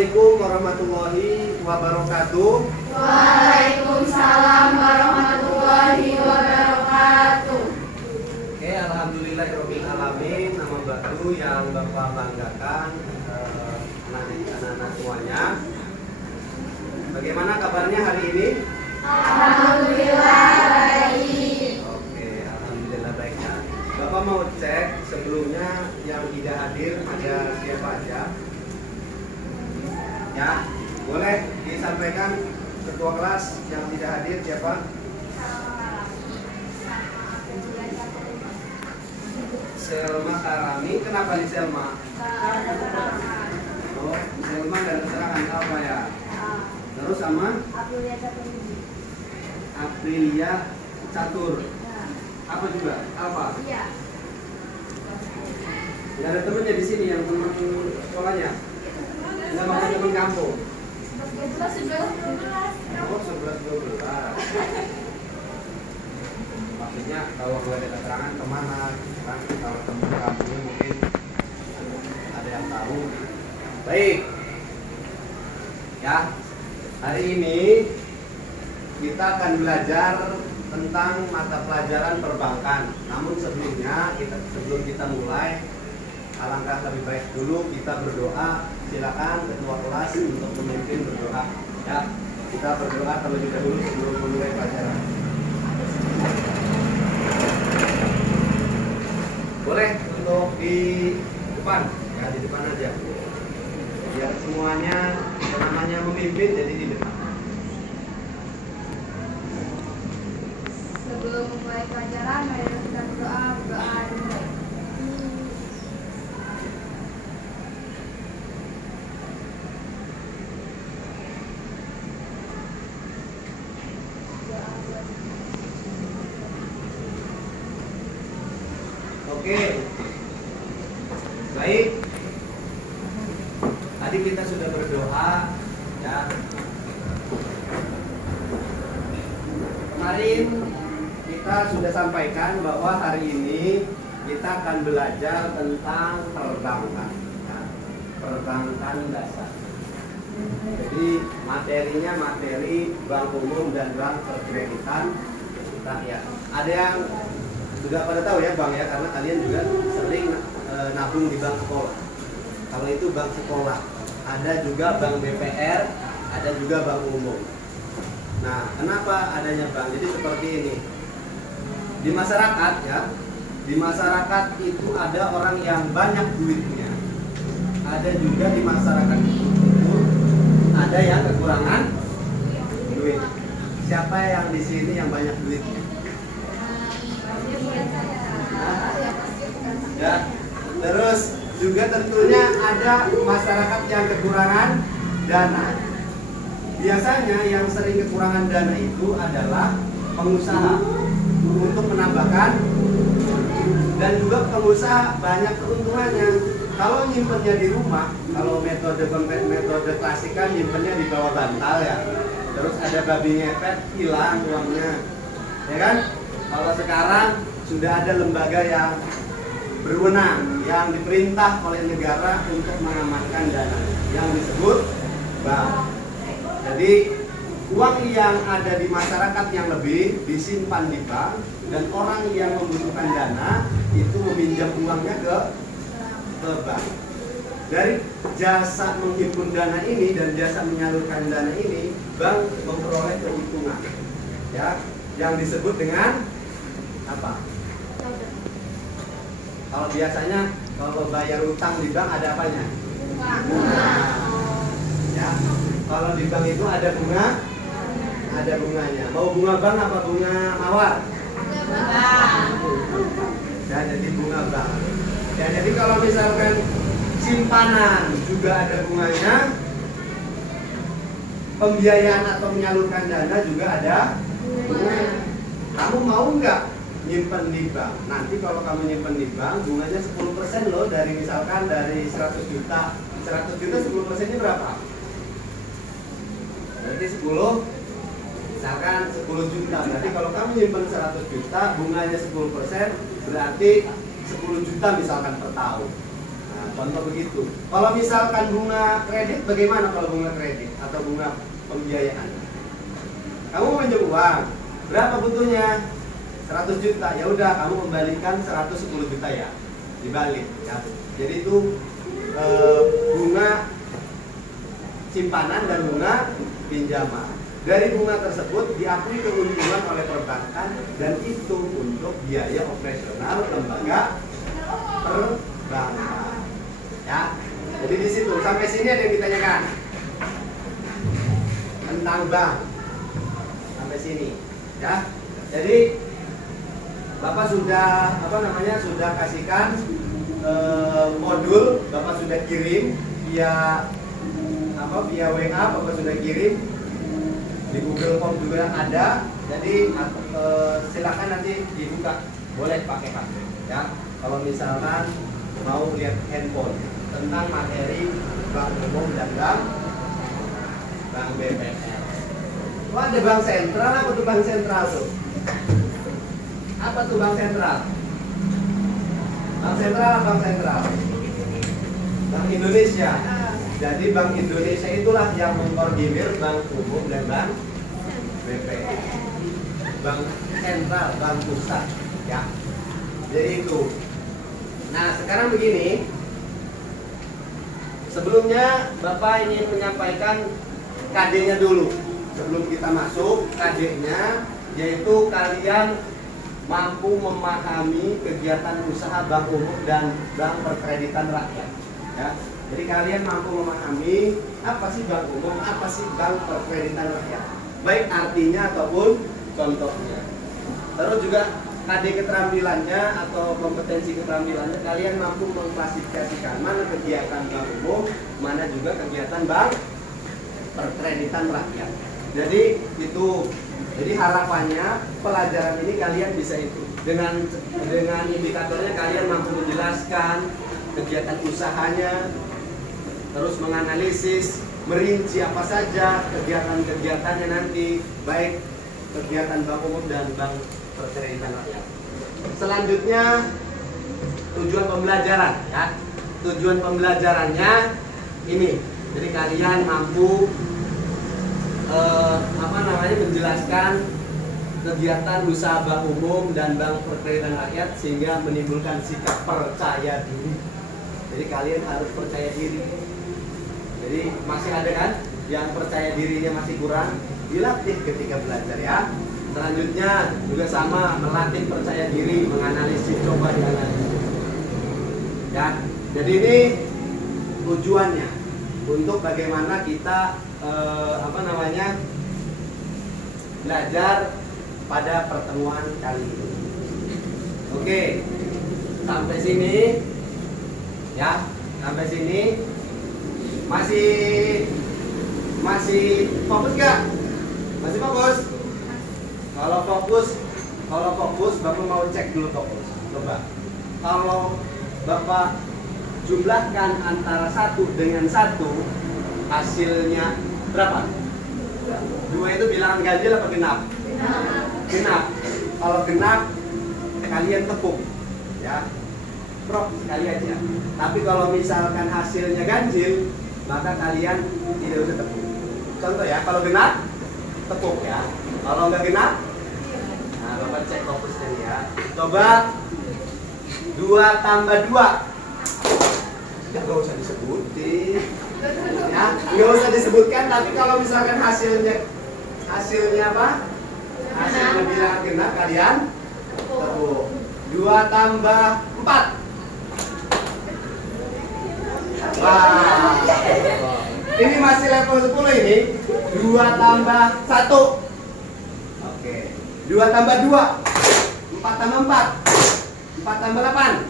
Assalamualaikum warahmatullahi wabarakatuh. Waalaikumsalam warahmatullahi wabarakatuh. Oke, alhamdulillahirabbil alamin. Nama baru yang Bapak banggakan anak-anak semuanya. Bagaimana kabarnya hari ini? Alhamdulillah baik. Oke, alhamdulillah baik ya. Bapak mau cek sebelumnya yang tidak hadir ada siapa aja? Ya, boleh disampaikan ketua kelas yang tidak hadir siapa? Selma Karami. Kenapa di Selma? Oh, Selma dan keterangan apa ya? Terus sama? Aprilia Catur. Apa juga? Apa? Iya. Nggak ada temennya di sini yang teman sekolahnya? Nggak makan teman kampung? Oh, 11-12. Maksudnya kalau gue ada keterangan kemana? Kan kalau teman kampungnya mungkin ada yang tahu. Baik. Ya, hari ini kita akan belajar tentang mata pelajaran perbankan. Namun sebelumnya sebelum kita mulai, alangkah lebih baik dulu kita berdoa. Silakan ketua kelas untuk memimpin berdoa. Ya, kita berdoa terlebih dahulu sebelum memulai pelajaran. Boleh untuk di depan, ya di depan aja. Biar semuanya namanya memimpin jadi di depan. Sebelum memulai pelajaran, mari kita berdoa dulu. Oke, baik. Tadi kita sudah berdoa, ya. Kemarin kita sudah sampaikan bahwa hari ini kita akan belajar tentang perbankan, ya. Perbankan dasar. Jadi materinya materi bank umum dan bank perkreditan. Kita ya, ada yang sudah pada tahu ya bang ya, karena kalian juga sering nabung di bank sekolah. Kalau itu bank sekolah, ada juga bank BPR, ada juga bank umum. Nah, kenapa adanya bank? Jadi seperti ini. Di masyarakat ya, di masyarakat itu ada orang yang banyak duitnya. Ada juga di masyarakat itu ada yang kekurangan duit. Siapa yang di sini yang banyak duitnya? Ya, terus juga tentunya ada masyarakat yang kekurangan dana. Biasanya yang sering kekurangan dana itu adalah pengusaha untuk menambahkan, dan juga pengusaha banyak keuntungannya. Kalau nyimpennya di rumah, kalau metode klasik kan nyimpennya di bawah bantal ya. Terus ada babi ngepet, hilang uangnya, ya kan? Kalau sekarang sudah ada lembaga yang berwenang, yang diperintah oleh negara untuk mengamankan dana, yang disebut bank. Jadi uang yang ada di masyarakat yang lebih disimpan di bank, dan orang yang membutuhkan dana itu meminjam uangnya ke bank. Dari jasa menghimpun dana ini dan jasa menyalurkan dana ini, bank memperoleh keuntungan, ya, yang disebut dengan apa? Kalau biasanya kalau bayar utang di bank ada apanya? Bunga. Ya. Kalau di bank itu ada bunga, ada bunganya. Mau bunga bank apa bunga mawar? Bunga. Ya, jadi bunga bank. Ya, jadi kalau misalkan simpanan juga ada bunganya, pembiayaan atau menyalurkan dana juga ada bunganya. Kamu mau nggak nyimpen di bank? Nanti kalau kamu nyimpen di bank, bunganya 10% loh, dari misalkan dari 100 juta. 100 juta 10%-nya berapa? Berarti 10, misalkan 10 juta. Berarti kalau kamu nyimpen 100 juta, bunganya 10%, berarti 10 juta misalkan per tahun. Nah, Nah, contoh begitu. Kalau misalkan bunga kredit, bagaimana kalau bunga kredit atau bunga pembiayaan? Kamu pinjam uang, berapa butuhnya? 100 juta. Ya udah, kamu kembalikan 110 juta ya, dibalik ya. Jadi itu bunga simpanan dan bunga pinjaman. Dari bunga tersebut diakui keuntungan oleh perbankan dan itu untuk biaya operasional lembaga perbankan. Ya. Jadi di situ sampai sini ada yang ditanyakan tentang bank. Sampai sini, ya. Jadi Bapak sudah sudah kasihkan modul, Bapak sudah kirim via WA, Bapak sudah kirim di Google Form juga ada. Jadi silakan nanti dibuka, boleh pakai ya. Kalau misalkan mau lihat handphone tentang materi bank umum dan bank BPR. Oh, ada bank sentral, apa tuh bank sentral tuh? Apa tuh bank sentral? Bank sentral, bank sentral. Bank Indonesia. Jadi Bank Indonesia itulah yang mengkoordinir bank umum dan bank BPR. Bank sentral, bank pusat, ya. Jadi itu. Nah, sekarang begini. Sebelumnya Bapak ingin menyampaikan KD-nya dulu. Sebelum kita masuk KD-nya, yaitu kalian mampu memahami kegiatan usaha bank umum dan bank perkreditan rakyat, ya. Jadi kalian mampu memahami apa sih bank umum, apa sih bank perkreditan rakyat, baik artinya ataupun contohnya. Terus juga KD keterampilannya atau kompetensi keterampilannya, kalian mampu mengklasifikasikan mana kegiatan bank umum, mana juga kegiatan bank perkreditan rakyat. Jadi itu, jadi harapannya pelajaran ini kalian bisa itu dengan indikatornya kalian mampu menjelaskan kegiatan usahanya, terus menganalisis, merinci apa saja kegiatan-kegiatannya nanti, baik kegiatan bank umum dan bank perkreditan rakyat. Selanjutnya tujuan pembelajaran, ya. Tujuan pembelajarannya ini, jadi kalian mampu menjelaskan kegiatan usaha bank umum dan bank perkreditan rakyat sehingga menimbulkan sikap percaya diri. Jadi kalian harus percaya diri. Jadi masih ada kan yang percaya dirinya masih kurang, dilatih ketika belajar, ya. Selanjutnya juga sama, melatih percaya diri, menganalisis, coba dianalisis. Ya, jadi ini tujuannya untuk bagaimana kita belajar pada pertemuan kali ini. Oke, sampai sini, ya, sampai sini masih fokus gak? Masih fokus? Kalau fokus, Bapak mau cek dulu fokus. Coba, kalau Bapak jumlahkan antara 1 dengan 1, hasilnya berapa? 2 itu bilangan ganjil apa genap? Genap. Kalau genap, kalian tepuk, ya. Prok sekali aja. Tapi kalau misalkan hasilnya ganjil, maka kalian tidak usah tepuk. Contoh ya, kalau genap, tepuk ya. Kalau nggak genap, nah Bapak cek fokusnya nih ya. Coba 2 tambah 2. Nggak usah disebutin, ya, nggak usah disebutkan. Tapi kalau misalkan hasilnya apa? Hasilnya bilangan genap, kalian tepuk. 2 tambah 4. Wah, ini masih level 10 ini. 2 tambah 1. Oke. 2 tambah 2. 4 tambah 4. 4 tambah 8.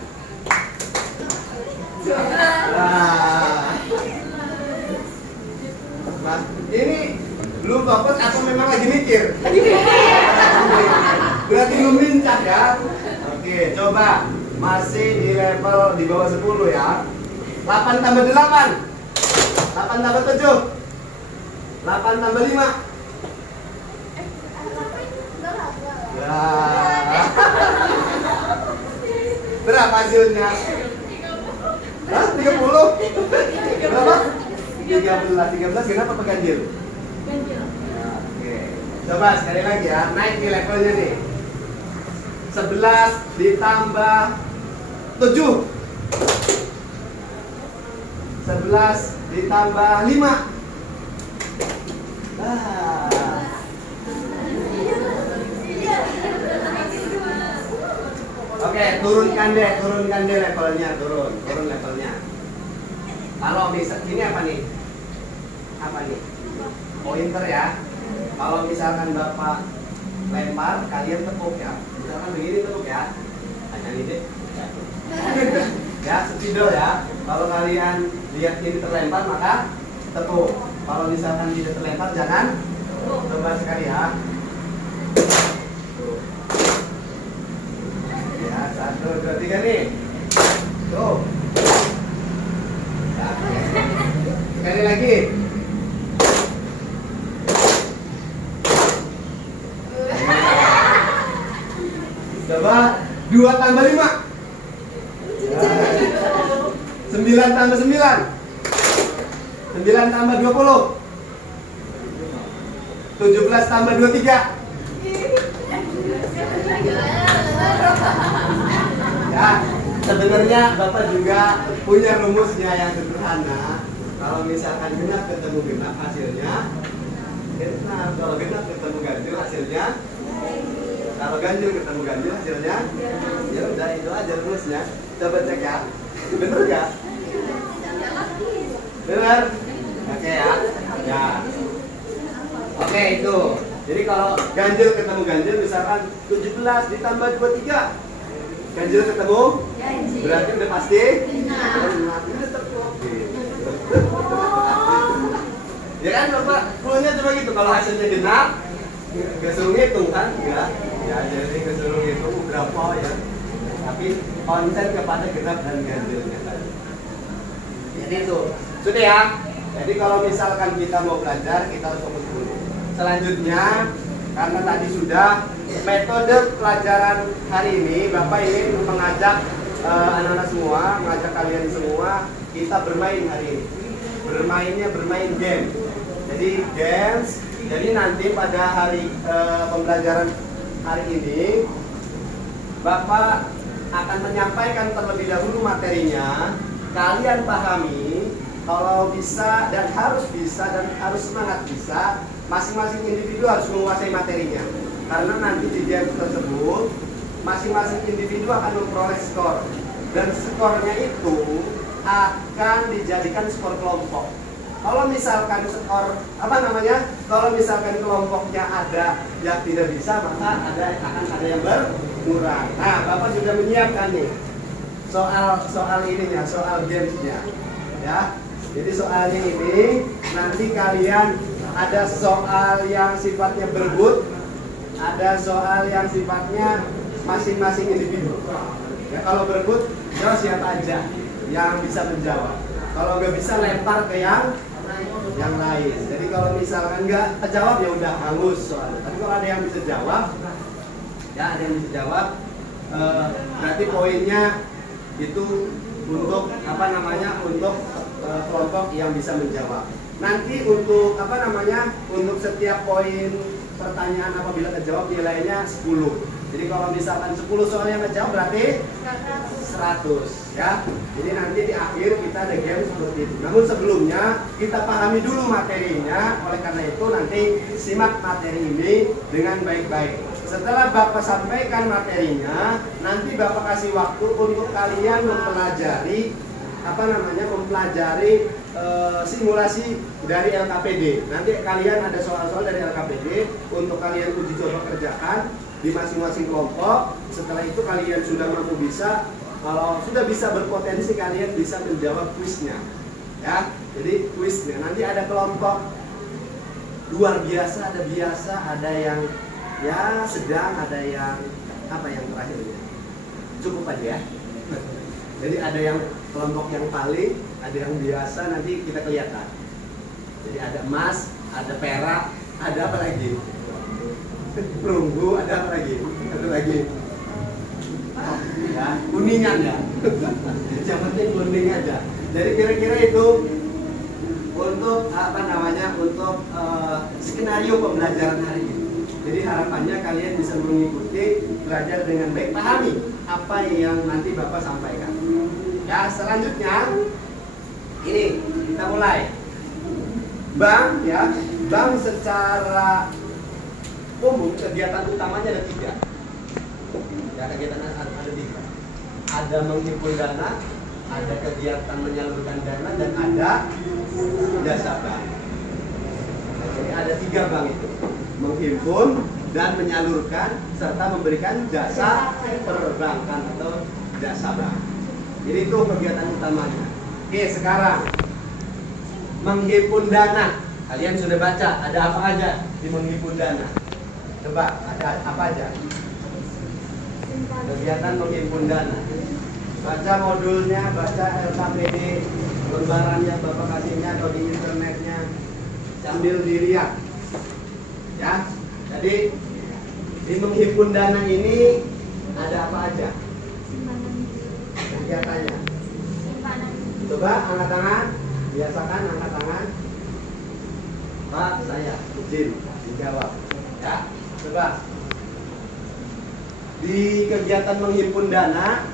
Nah, ini belum fokus atau memang lagi mikir? Berarti belum lincah ya. Oke, coba masih di level di bawah 10 ya. 8 tambah 8. 8 tambah 7. 8 tambah 5. Berapa hasilnya? Hah? 30? Berapa? 13 kenapa pakai ganjil? Oke. Coba sekali lagi ya, naik nih levelnya nih. 11 ditambah 7. 11 ditambah 5. Oke, turunkan deh levelnya, turun levelnya. Kalau misal ini apa nih? Pointer ya. Kalau misalkan Bapak lempar, kalian tepuk ya. Misalkan begini tepuk ya. Hanya ini deh. Ya, spidol ya. Kalau kalian lihat ini terlempar maka tepuk. Kalau misalkan tidak terlempar jangan. Coba sekali ya. Ya, 1, 2, 3 nih. Tuh. Oke. Sekali lagi. Coba 2 tambah 5. 9 tambah 9. 9 tambah 20. 17 tambah 23. Ya, sebenarnya Bapak juga punya rumusnya yang sederhana. Kalau misalkan genap ketemu genap hasilnya genap. Kalau genap ketemu ganjil hasilnya. Kalau ganjil ketemu ganjil hasilnya. Ya udah itu aja rumusnya. Coba cek ya. Bener gak? Bener? Oke ya. Ya. Oke itu. Jadi kalau ganjil ketemu ganjil misalkan 17 ditambah 23. Ganjil ketemu? Berarti udah pasti? Benar. Udah terkuat. Ya kan Bapak, cluenya cuma gitu. Kalau hasilnya genap, gak suruh ngitung kan? Enggak. Ya jadi gak suruh ngitung berapa ya. Tapi konsen kepada genap dan ganjilnya tadi. Jadi itu. Sudah ya. Jadi kalau misalkan kita mau belajar, kita harus fokus dulu. Selanjutnya, karena tadi sudah metode pelajaran hari ini, Bapak ingin mengajak anak-anak semua, mengajak kalian semua, kita bermain hari ini. Bermainnya bermain game. Jadi games. Jadi nanti pada hari pembelajaran hari ini, Bapak akan menyampaikan terlebih dahulu materinya. Kalian pahami, kalau bisa dan harus semangat bisa. Masing-masing individu harus menguasai materinya. Karena nanti di game tersebut masing-masing individu akan memperoleh skor. Dan skornya itu akan dijadikan skor kelompok. Kalau misalkan kalau misalkan kelompoknya ada yang tidak bisa, maka akan ada yang berkurang. Nah, Bapak sudah menyiapkan nih soal ininya, soal gamesnya, ya. Jadi soalnya ini nanti kalian ada soal yang sifatnya berebut, ada soal yang sifatnya masing-masing individu. Ya, kalau berebut, jawab siapa aja yang bisa menjawab. Kalau nggak bisa lempar ke yang lain. Jadi kalau misalkan nggak jawab ya udah hangus soalnya. Tapi kalau ada yang bisa jawab, ya ada yang bisa jawab, berarti poinnya itu untuk untuk kelompok yang bisa menjawab. Nanti untuk untuk setiap poin pertanyaan apabila terjawab nilainya 10. Jadi kalau misalkan 10 soal yang terjawab berarti 100 ya. Jadi nanti di akhir kita ada game seperti itu. Namun sebelumnya kita pahami dulu materinya. Oleh karena itu nanti simak materi ini dengan baik-baik. Setelah Bapak sampaikan materinya, nanti Bapak kasih waktu untuk kalian mempelajari simulasi dari LKPD. Nanti kalian ada soal-soal dari LKPD untuk kalian uji coba kerjakan di masing-masing kelompok. Setelah itu kalian sudah mampu bisa, kalau sudah bisa berpotensi kalian bisa menjawab kuisnya. Ya, jadi kuisnya nanti ada kelompok luar biasa, ada biasa, ada yang ya sedang, ada yang yang terakhirnya. Cukup aja ya. Jadi ada yang kelompok yang paling, ada yang biasa, nanti kita kelihatan. Jadi ada emas, ada perak, ada apa lagi? Perunggu, ada apa lagi? Ada lagi. Ya, ya, kuningan ya. Yang penting kuning aja. Jadi kira-kira itu untuk apa namanya, untuk skenario pembelajaran hari ini. Jadi harapannya kalian bisa mengikuti, belajar dengan baik, pahami apa yang nanti Bapak sampaikan. Ya, selanjutnya ini kita mulai. Bank ya, bank secara umum kegiatan utamanya ada 3. Ya, kegiatan ada 3. Ada menghimpun dana, ada kegiatan menyalurkan dana, dan ada jasa bank. Jadi ada 3 bank itu, menghimpun dan menyalurkan serta memberikan jasa perbankan atau jasa bank. Jadi itu kegiatan utamanya. Oke, sekarang menghimpun dana. Kalian sudah baca ada apa aja di menghimpun dana? Coba, ada apa aja? Kegiatan menghimpun dana. Baca modulnya, baca LKPD, lembaran yang Bapak kasihnya atau di internetnya, sambil dilihat. Ya, jadi di menghimpun dana ini ada apa aja? Kegiatannya. Coba angkat tangan, biasakan angkat tangan. Pak, saya izin dijawab. Ya, coba. Di kegiatan menghimpun dana,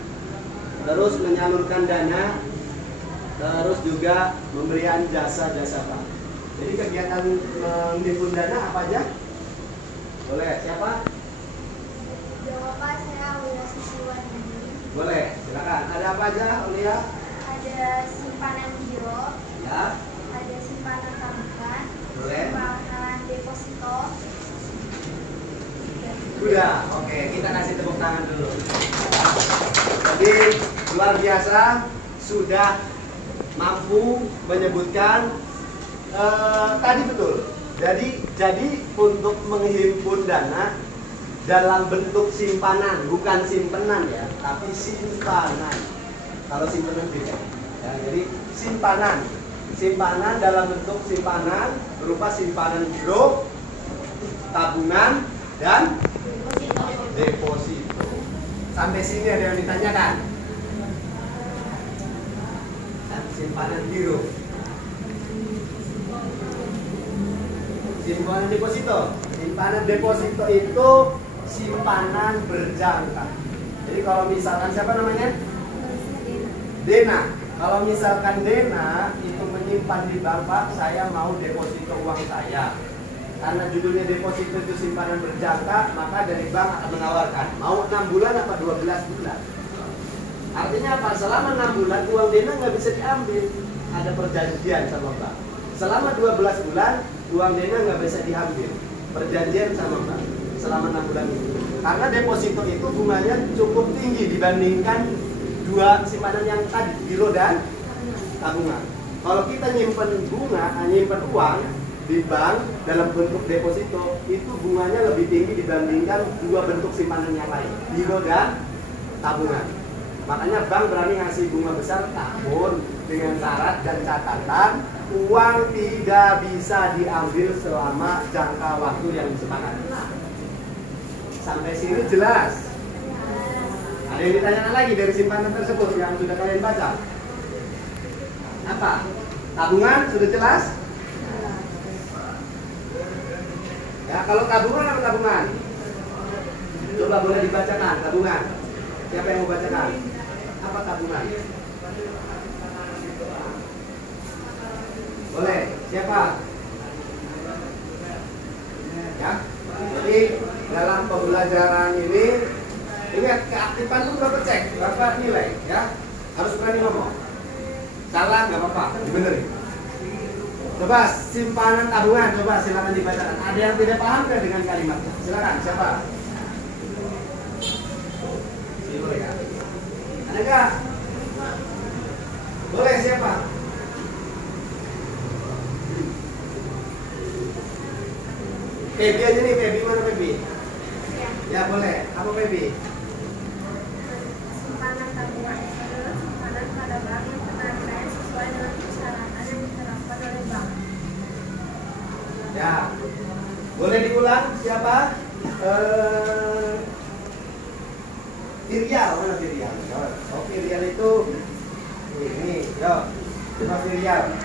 terus menyalurkan dana, terus juga memberikan jasa-jasa bank. Jadi kegiatan menghimpun dana apa aja? Boleh, siapa? Jawab Pak, saya Aulia Susiwan. Boleh, silakan. Ada apa aja, Aulia? Ada simpanan giro, Ya, ada simpanan tabungan, boleh. simpanan deposito. Sudah, oke, kita kasih tepuk tangan dulu. Jadi luar biasa, sudah mampu menyebutkan tadi betul. Jadi untuk menghimpun dana dalam bentuk simpanan, bukan simpenan ya, tapi simpanan. Kalau simpanan beda. Ya, jadi simpanan dalam bentuk simpanan berupa simpanan giro, tabungan, dan deposito. Sampai sini ada yang ditanyakan? Simpanan giro, simpanan deposito. Simpanan deposito itu simpanan berjangka. Jadi kalau misalkan siapa namanya? Dena. Kalau misalkan Dena itu menyimpan di bank, Pak, saya mau deposito uang saya. Karena judulnya deposito itu simpanan berjangka, maka dari bank akan menawarkan mau 6 bulan apa 12 bulan. Artinya apa? Selama 6 bulan uang Dena nggak bisa diambil. Ada perjanjian sama bank. Selama 12 bulan uang Dena nggak bisa diambil. Perjanjian sama bank selama 6 bulan itu. Karena deposito itu bunganya cukup tinggi dibandingkan dua simpanan yang tadi, giro dan tabungan. Kalau kita nyimpen nyimpen uang di bank dalam bentuk deposito, itu bunganya lebih tinggi dibandingkan dua bentuk simpanan yang lain, giro dan tabungan. Makanya bank berani ngasih bunga besar, namun dengan syarat dan catatan uang tidak bisa diambil selama jangka waktu yang disepakati. Sampai sini jelas? Ada yang ditanyakan lagi dari simpanan tersebut yang sudah kalian baca? Apa? Tabungan sudah jelas? Ya, kalau tabungan apa tabungan? Coba boleh dibacakan tabungan. Siapa yang mau bacakan? Apa tabungan? Boleh. Siapa? Ya. Jadi dalam pembelajaran ini ingat keaktifan itu berapa cek, berapa nilai, ya harus berani ngomong. Salah nggak apa-apa, dibenerin. Coba simpanan tabungan, coba silakan dibacakan. Ada yang tidak paham nggak dengan kalimatnya? Silakan, siapa? Boleh ya? Ada nggak? Boleh, siapa? Pebi aja nih, Pebi mana Pebi? Ya boleh, apa Pebi? Simpanan tabungan adalah simpanan pada bank yang penarikannya sesuai dengan persyaratan yang diterapkan oleh bank. Ya, boleh diulang siapa? Filial, mana filial? Oh, filial itu ini, yo, coba filial.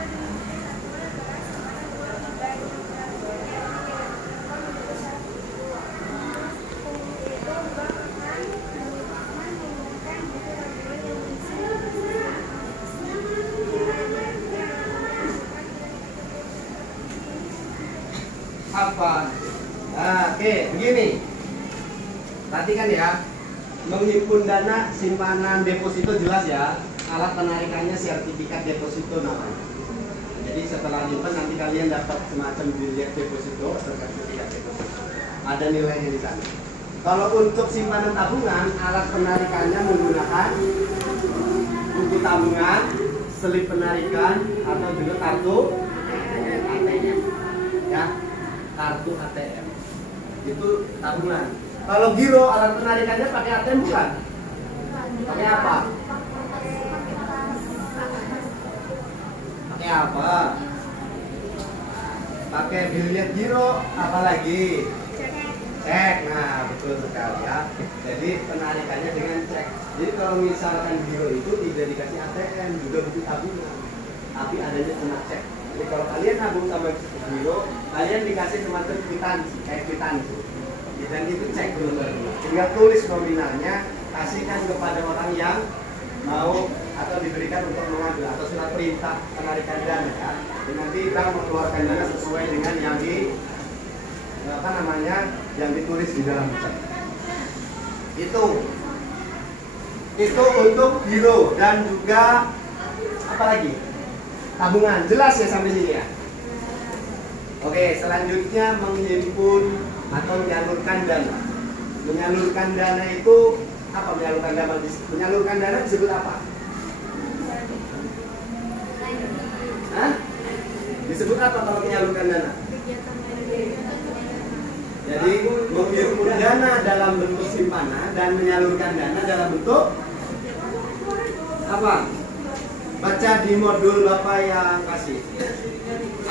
Apa? Nah, oke, begini. Perhatikan ya. Menghimpun dana simpanan deposito jelas ya. Alat penarikannya sertifikat deposito namanya. Jadi setelah nyimpan nanti kalian dapat semacam bilet deposito atau sertifikat deposito. Ada nilainya di sana. Kalau untuk simpanan tabungan, alat penarikannya menggunakan buku tabungan, selip penarikan atau juga kartu ATM. Ya, kartu ATM. Itu tabungan. Kalau giro alat penarikannya pakai ATM bukan? Pakai apa? Pakai apa? Pakai bilet giro, apalagi? Cek. Nah, betul sekali ya. Jadi penarikannya dengan cek. Jadi kalau misalkan giro itu tidak dikasih ATM, juga buku tabungan, tapi adanya cuma cek. Jadi kalau kalian nabung sama giro, kalian dikasih semacam kwitansi, kayak kwitansi. Dan itu cek dulu, tinggal tulis nominalnya, kasihkan kepada orang yang mau atau diberikan untuk mengambil atau surat perintah penarikan dana ya. Dan nanti bank mengeluarkan dana sesuai dengan yang di yang ditulis di dalam cek. Itu untuk giro dan juga apa lagi? Tabungan. Jelas ya sampai sini ya? Oke, selanjutnya menghimpun atau menyalurkan dana. Menyalurkan dana itu apa? Menyalurkan dana disebut apa? Hah? Disebut apa kalau menyalurkan dana? Jadi menghimpun dana dalam bentuk simpanan dan menyalurkan dana dalam bentuk apa? Baca di modul Bapak yang kasih.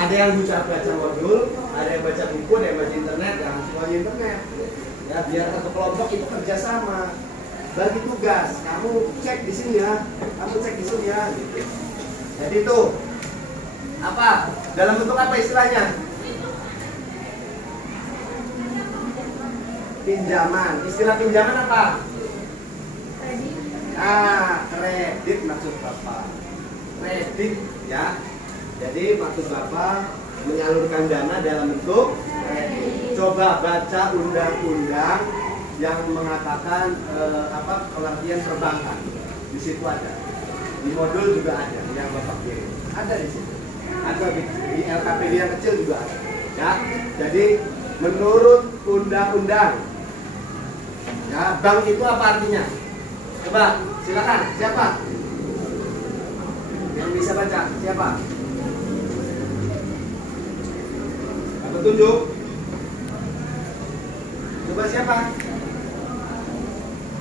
Ada yang baca modul, ada yang baca buku, ada yang baca internet, yang semuanya internet. Ya biar satu kelompok itu kerjasama. Bagi tugas, kamu cek di sini ya, kamu cek di sini ya. Gitu. Jadi itu apa? Dalam bentuk apa istilahnya? Pinjaman. Istilah pinjaman apa? Kredit maksud Bapak. Kredit ya. Jadi maksud Bapak menyalurkan dana dalam bentuk kredit. Coba baca undang-undang yang mengatakan pengertian perbankan. Di situ ada. Di modul juga ada yang Bapak kirim. Ada di situ. Ada di LKPD yang kecil juga ada. Ya. Jadi menurut undang-undang ya, bank itu apa artinya? Coba silakan. Siapa? Yang bisa baca? Siapa? Tunjuk. Coba siapa?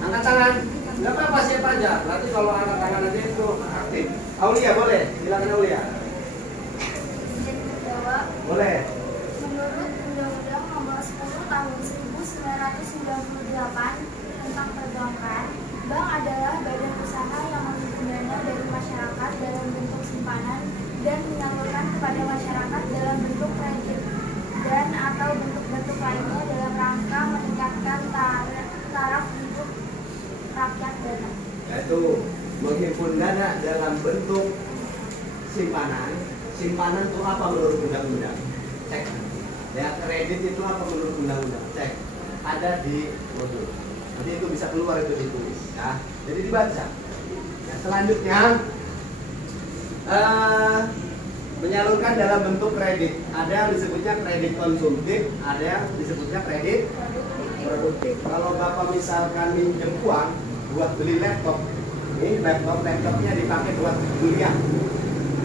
Angkat tangan. Enggak apa-apa, siapa aja. Berarti kalau angkat tangan aja itu aktif. Aulia boleh. Silakan Aulia. Boleh. Menurut Undang-Undang Nomor 10 Tahun 1998 tentang perbankan, bank adalah badan usaha yang menghimpun dana dari masyarakat dalam bentuk simpanan dan menyalurkan kepada masyarakat dalam bentuk kredit dan atau bentuk-bentuk lainnya dalam rangka meningkatkan taraf hidup rakyat dana. Yaitu menghimpun dana dalam bentuk simpanan. Simpanan itu apa menurut undang-undang? Cek. Ya, kredit itu apa menurut undang-undang? Cek. Ada di modul. Nanti itu bisa keluar itu ditulis. Ya. Jadi dibaca. Nah, selanjutnya menyalurkan dalam bentuk kredit. Ada yang disebutnya kredit konsumtif, ada yang disebutnya kredit produktif. Kalau Bapak misalkan minjem uang buat beli laptop, ini laptopnya dipakai buat kuliah,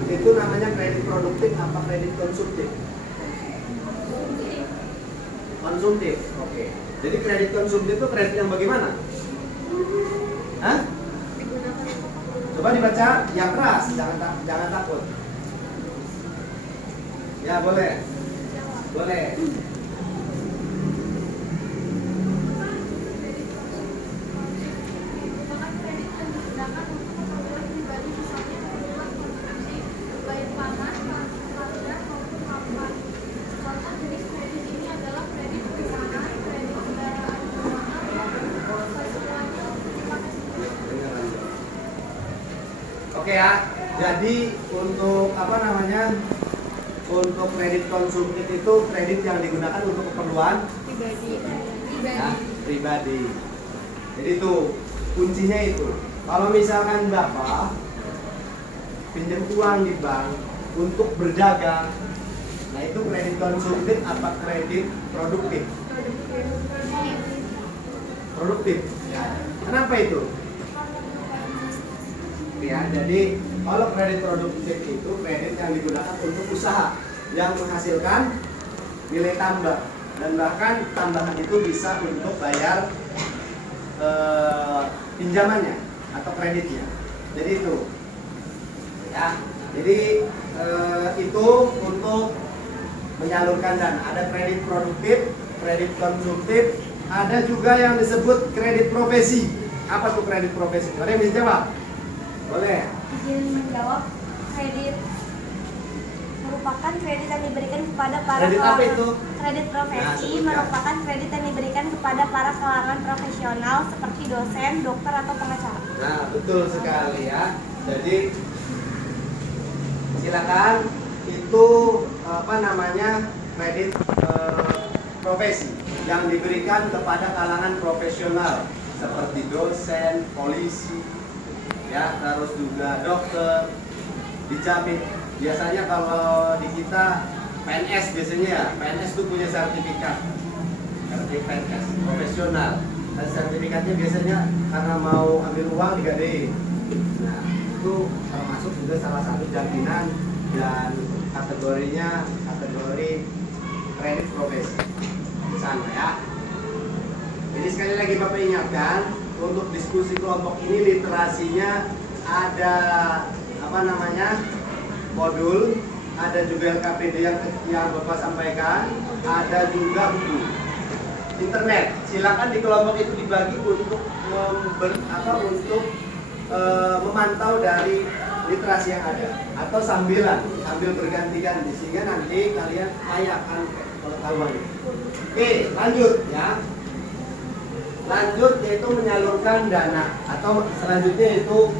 itu namanya kredit produktif apa kredit konsumtif? Konsumtif, oke. Jadi kredit konsumtif itu kredit yang bagaimana? Hah? Coba dibaca yang keras, jangan takut. Ya boleh, boleh. ya. Jadi untuk apa namanya? Untuk kredit konsumtif itu kredit yang digunakan untuk keperluan pribadi. Jadi itu kuncinya itu. Kalau misalkan Bapak pinjam uang di bank untuk berdagang, nah itu kredit konsumtif apa kredit produktif? Produktif. Ya. Kenapa itu? Ya, jadi kalau kredit produktif itu kredit yang digunakan untuk usaha yang menghasilkan nilai tambah, dan bahkan tambahan itu bisa untuk bayar pinjamannya atau kreditnya. Jadi itu ya, jadi itu untuk menyalurkan dana. Ada kredit produktif, kredit konsumtif, ada juga yang disebut kredit profesi. Apa tuh kredit profesi? Ada yang bisa jawab? Boleh. Izin menjawab. Kredit merupakan kredit yang diberikan kepada para Kredit apa itu? Kredit profesi Nah, merupakan kredit yang diberikan kepada para kalangan profesional seperti dosen, dokter atau pengacara. Nah, betul sekali ya. Jadi silakan itu apa namanya kredit profesi yang diberikan kepada kalangan profesional seperti dosen, polisi, ya, terus juga dokter, dijamin. Biasanya kalau di kita PNS biasanya ya, PNS itu punya sertifikat PNS profesional, dan sertifikatnya biasanya karena mau ambil uang digadein. Nah, itu termasuk juga salah satu jaminan dan kategorinya kategori kredit profesi di sana ya. Jadi sekali lagi Bapak ingatkan, untuk diskusi kelompok ini literasinya ada apa namanya modul, ada juga LKPD yang Bapak sampaikan, ada juga buku internet. Silakan di kelompok itu dibagi untuk memantau dari literasi yang ada, atau sambil berganti-ganti sehingga nanti kalian kaya akan pengetahuan. Oke, lanjut ya. Lanjut yaitu menyalurkan dana, atau selanjutnya itu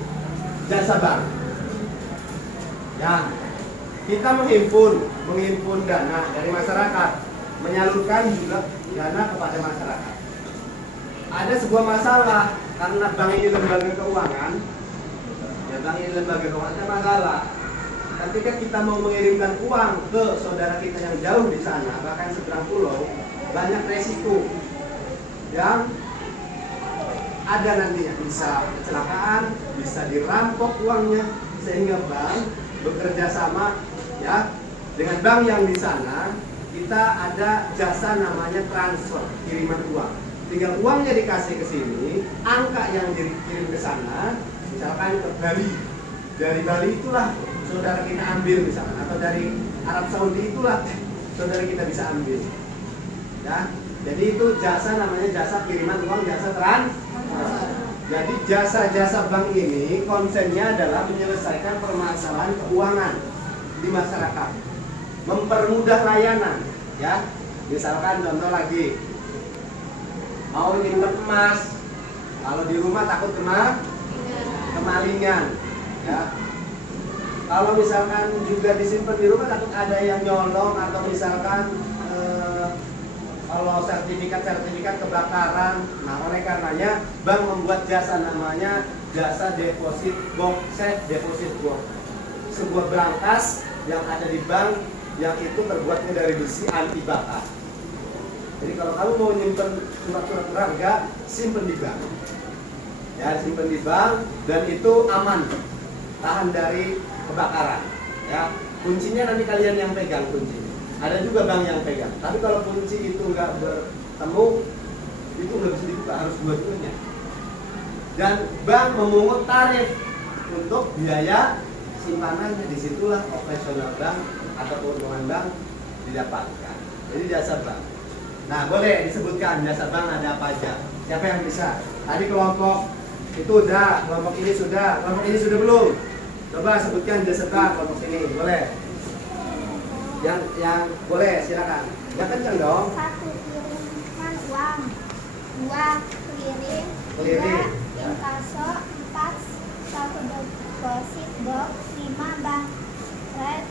jasa bank. Ya, kita menghimpun dana dari masyarakat, menyalurkan juga dana kepada masyarakat. Ada sebuah masalah karena bank ini lembaga keuangan, ya bank ini lembaga keuangan, ada masalah. Ketika kita mau mengirimkan uang ke saudara kita yang jauh di sana, bahkan seberang pulau, banyak resiko yang ada nantinya, bisa kecelakaan, bisa dirampok uangnya, sehingga bank bekerja sama ya dengan bank yang di sana. Kita ada jasa namanya transfer, kiriman uang. Tinggal uangnya dikasih ke sini, angka yang dikirim ke sana, misalkan ke Bali. Dari Bali itulah saudara kita ambil misalkan, atau dari Arab Saudi itulah saudara kita bisa ambil. Ya, jadi itu jasa namanya jasa kiriman uang, jasa transfer. Jadi jasa-jasa bank ini konsennya adalah menyelesaikan permasalahan keuangan di masyarakat, mempermudah layanan. Ya, misalkan contoh lagi, mau nyimpen emas, kalau di rumah takut kemalingan. Ya, kalau misalkan juga disimpan di rumah takut ada yang nyolong, atau misalkan kalau sertifikat kebakaran. Nah, oleh karenanya bank membuat jasa namanya jasa deposit box, safe deposit box, sebuah brankas yang ada di bank yang itu terbuatnya dari besi anti bakar. Jadi kalau kamu mau nyimpen surat-surat berharga, simpen di bank. Ya, simpen di bank, dan itu aman, tahan dari kebakaran. Ya, kuncinya nanti kalian yang pegang kuncinya. Ada juga bank yang pegang. Tapi kalau kunci itu nggak bertemu, itu nggak bisa dibuka, harus dua-duanya. Dan bank memungut tarif untuk biaya simpanannya. Disitulah operasional bank atau keuntungan bank didapatkan. Jadi jasa bank. Nah, boleh disebutkan jasa bank ada apa aja? Siapa yang bisa? Tadi kelompok itu udah, kelompok ini sudah belum? Coba sebutkan jasa bank kelompok ini, boleh? Yang boleh, silakan. Yang kencang dong. 1. Kirimkan uang. 2. Keliling. 3. Inkaso. 4. Saldo deposit box, 5 bank red,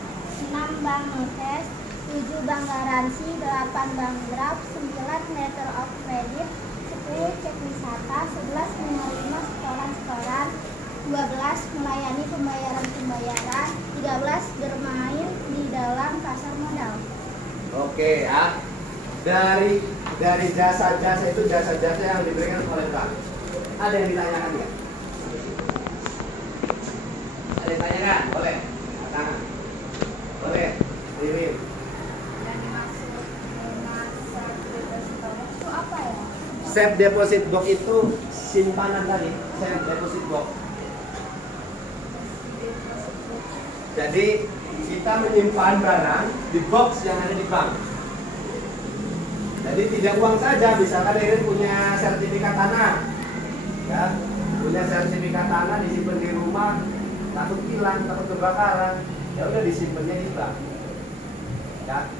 6 bank notes, 7 bank garansi, 8 bank draft, 9 letter of credit, 10 cek wisata, 11 menerima setoran-setoran, 12 melayani pembayaran-pembayaran, 13 bermain di dalam pasar modal. Oke ya. Dari jasa-jasa itu jasa-jasa yang diberikan oleh bank. Ada yang ditanyakan nggak? Ada yang tanyakan? Boleh. Angkat tangan. Boleh. Kirim. Yang dimaksud deposit box itu apa ya? Safe deposit box itu simpanan tadi. Safe deposit box. Jadi kita menyimpan barang di box yang ada di bank. Jadi tidak uang saja, misalkan Irin punya sertifikat tanah, ya, punya sertifikat tanah disimpan di rumah, takut hilang, takut kebakaran, ya udah disimpannya di bank, ya.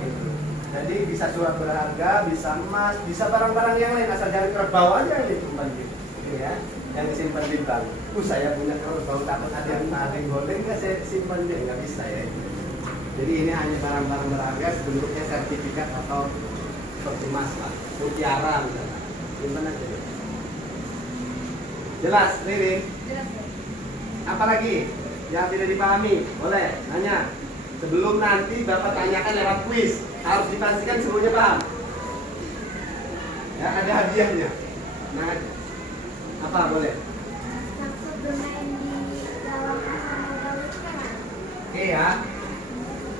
Gitu. Jadi bisa surat berharga, bisa emas, bisa barang-barang yang lain, asal jangan kerbau aja yang disimpan gitu, ya, yang disimpan di bank. Saya punya kerbau, takut ada yang boleh nggak saya simpan dia, nggak bisa ya. Jadi ini hanya barang-barang berharga, bentuknya sertifikat atau seperti emas lah, mutiara misalnya, simpan aja. Jelas, Riri? Jelas ya? Apa lagi yang tidak dipahami? Boleh, nanya. Sebelum nanti Bapak tanyakan lewat kuis, harus dipastikan semuanya paham. Ya, ada hadiahnya. Nah, apa boleh? Maksud bermain di dalam pasar modal itu kan? Oke ya,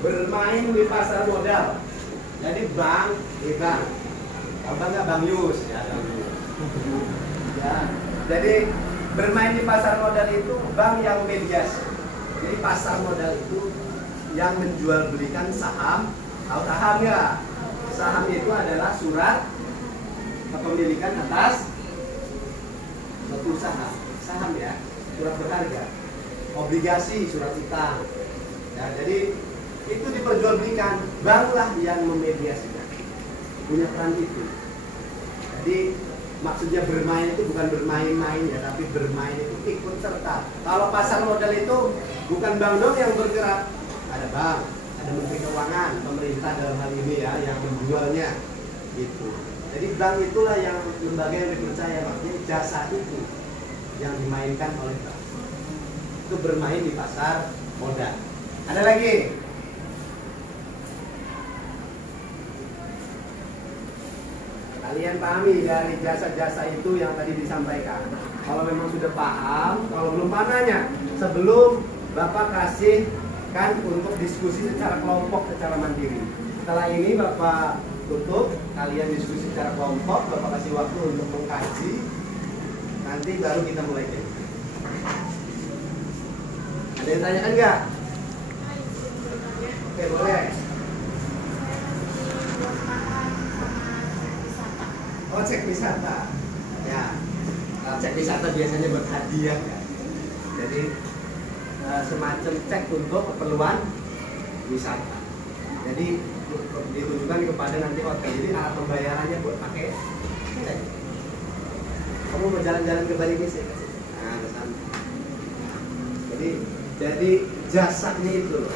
bermain di pasar modal. Jadi bank, apa nggak Bang Yus? Ya, Bang Yus. Ya, jadi bermain di pasar modal itu bank yang mediasi. Jadi pasar modal itu yang menjual belikan saham. Tahu saham nggak? Saham itu adalah surat kepemilikan atas suatu usaha. Saham ya, surat berharga. Obligasi, surat utang. Ya, jadi itu diperjualbelikan, banklah yang memediasikan, punya peran itu. Jadi maksudnya bermain itu bukan bermain-main ya, tapi bermain itu ikut serta. Kalau pasar modal itu bukan bank dong yang bergerak, ada bank, ada menteri keuangan, pemerintah dalam hal ini ya yang menjualnya gitu. Jadi bank itulah yang lembaga yang dipercaya, makanya jasa itu yang dimainkan oleh bank. Itu bermain di pasar modal. Ada lagi? Kalian pahami dari jasa-jasa itu yang tadi disampaikan. Kalau memang sudah paham, kalau belum paham nanya. Sebelum Bapak kasihkan untuk diskusi secara kelompok, secara mandiri. Setelah ini Bapak tutup, kalian diskusi secara kelompok, Bapak kasih waktu untuk mengkaji. Nanti baru kita mulai. Ada yang tanyakan nggak? Oke, boleh. Oh, cek wisata. Ya, cek wisata biasanya buat hadiah ya. Jadi semacam cek untuk keperluan wisata. Jadi ditujukan kepada nanti hotel. Jadi alat pembayarannya buat pakai cek. Kamu mau jalan-jalan ke Bali sih? Nah, ke sana. Jadi jasanya itu loh.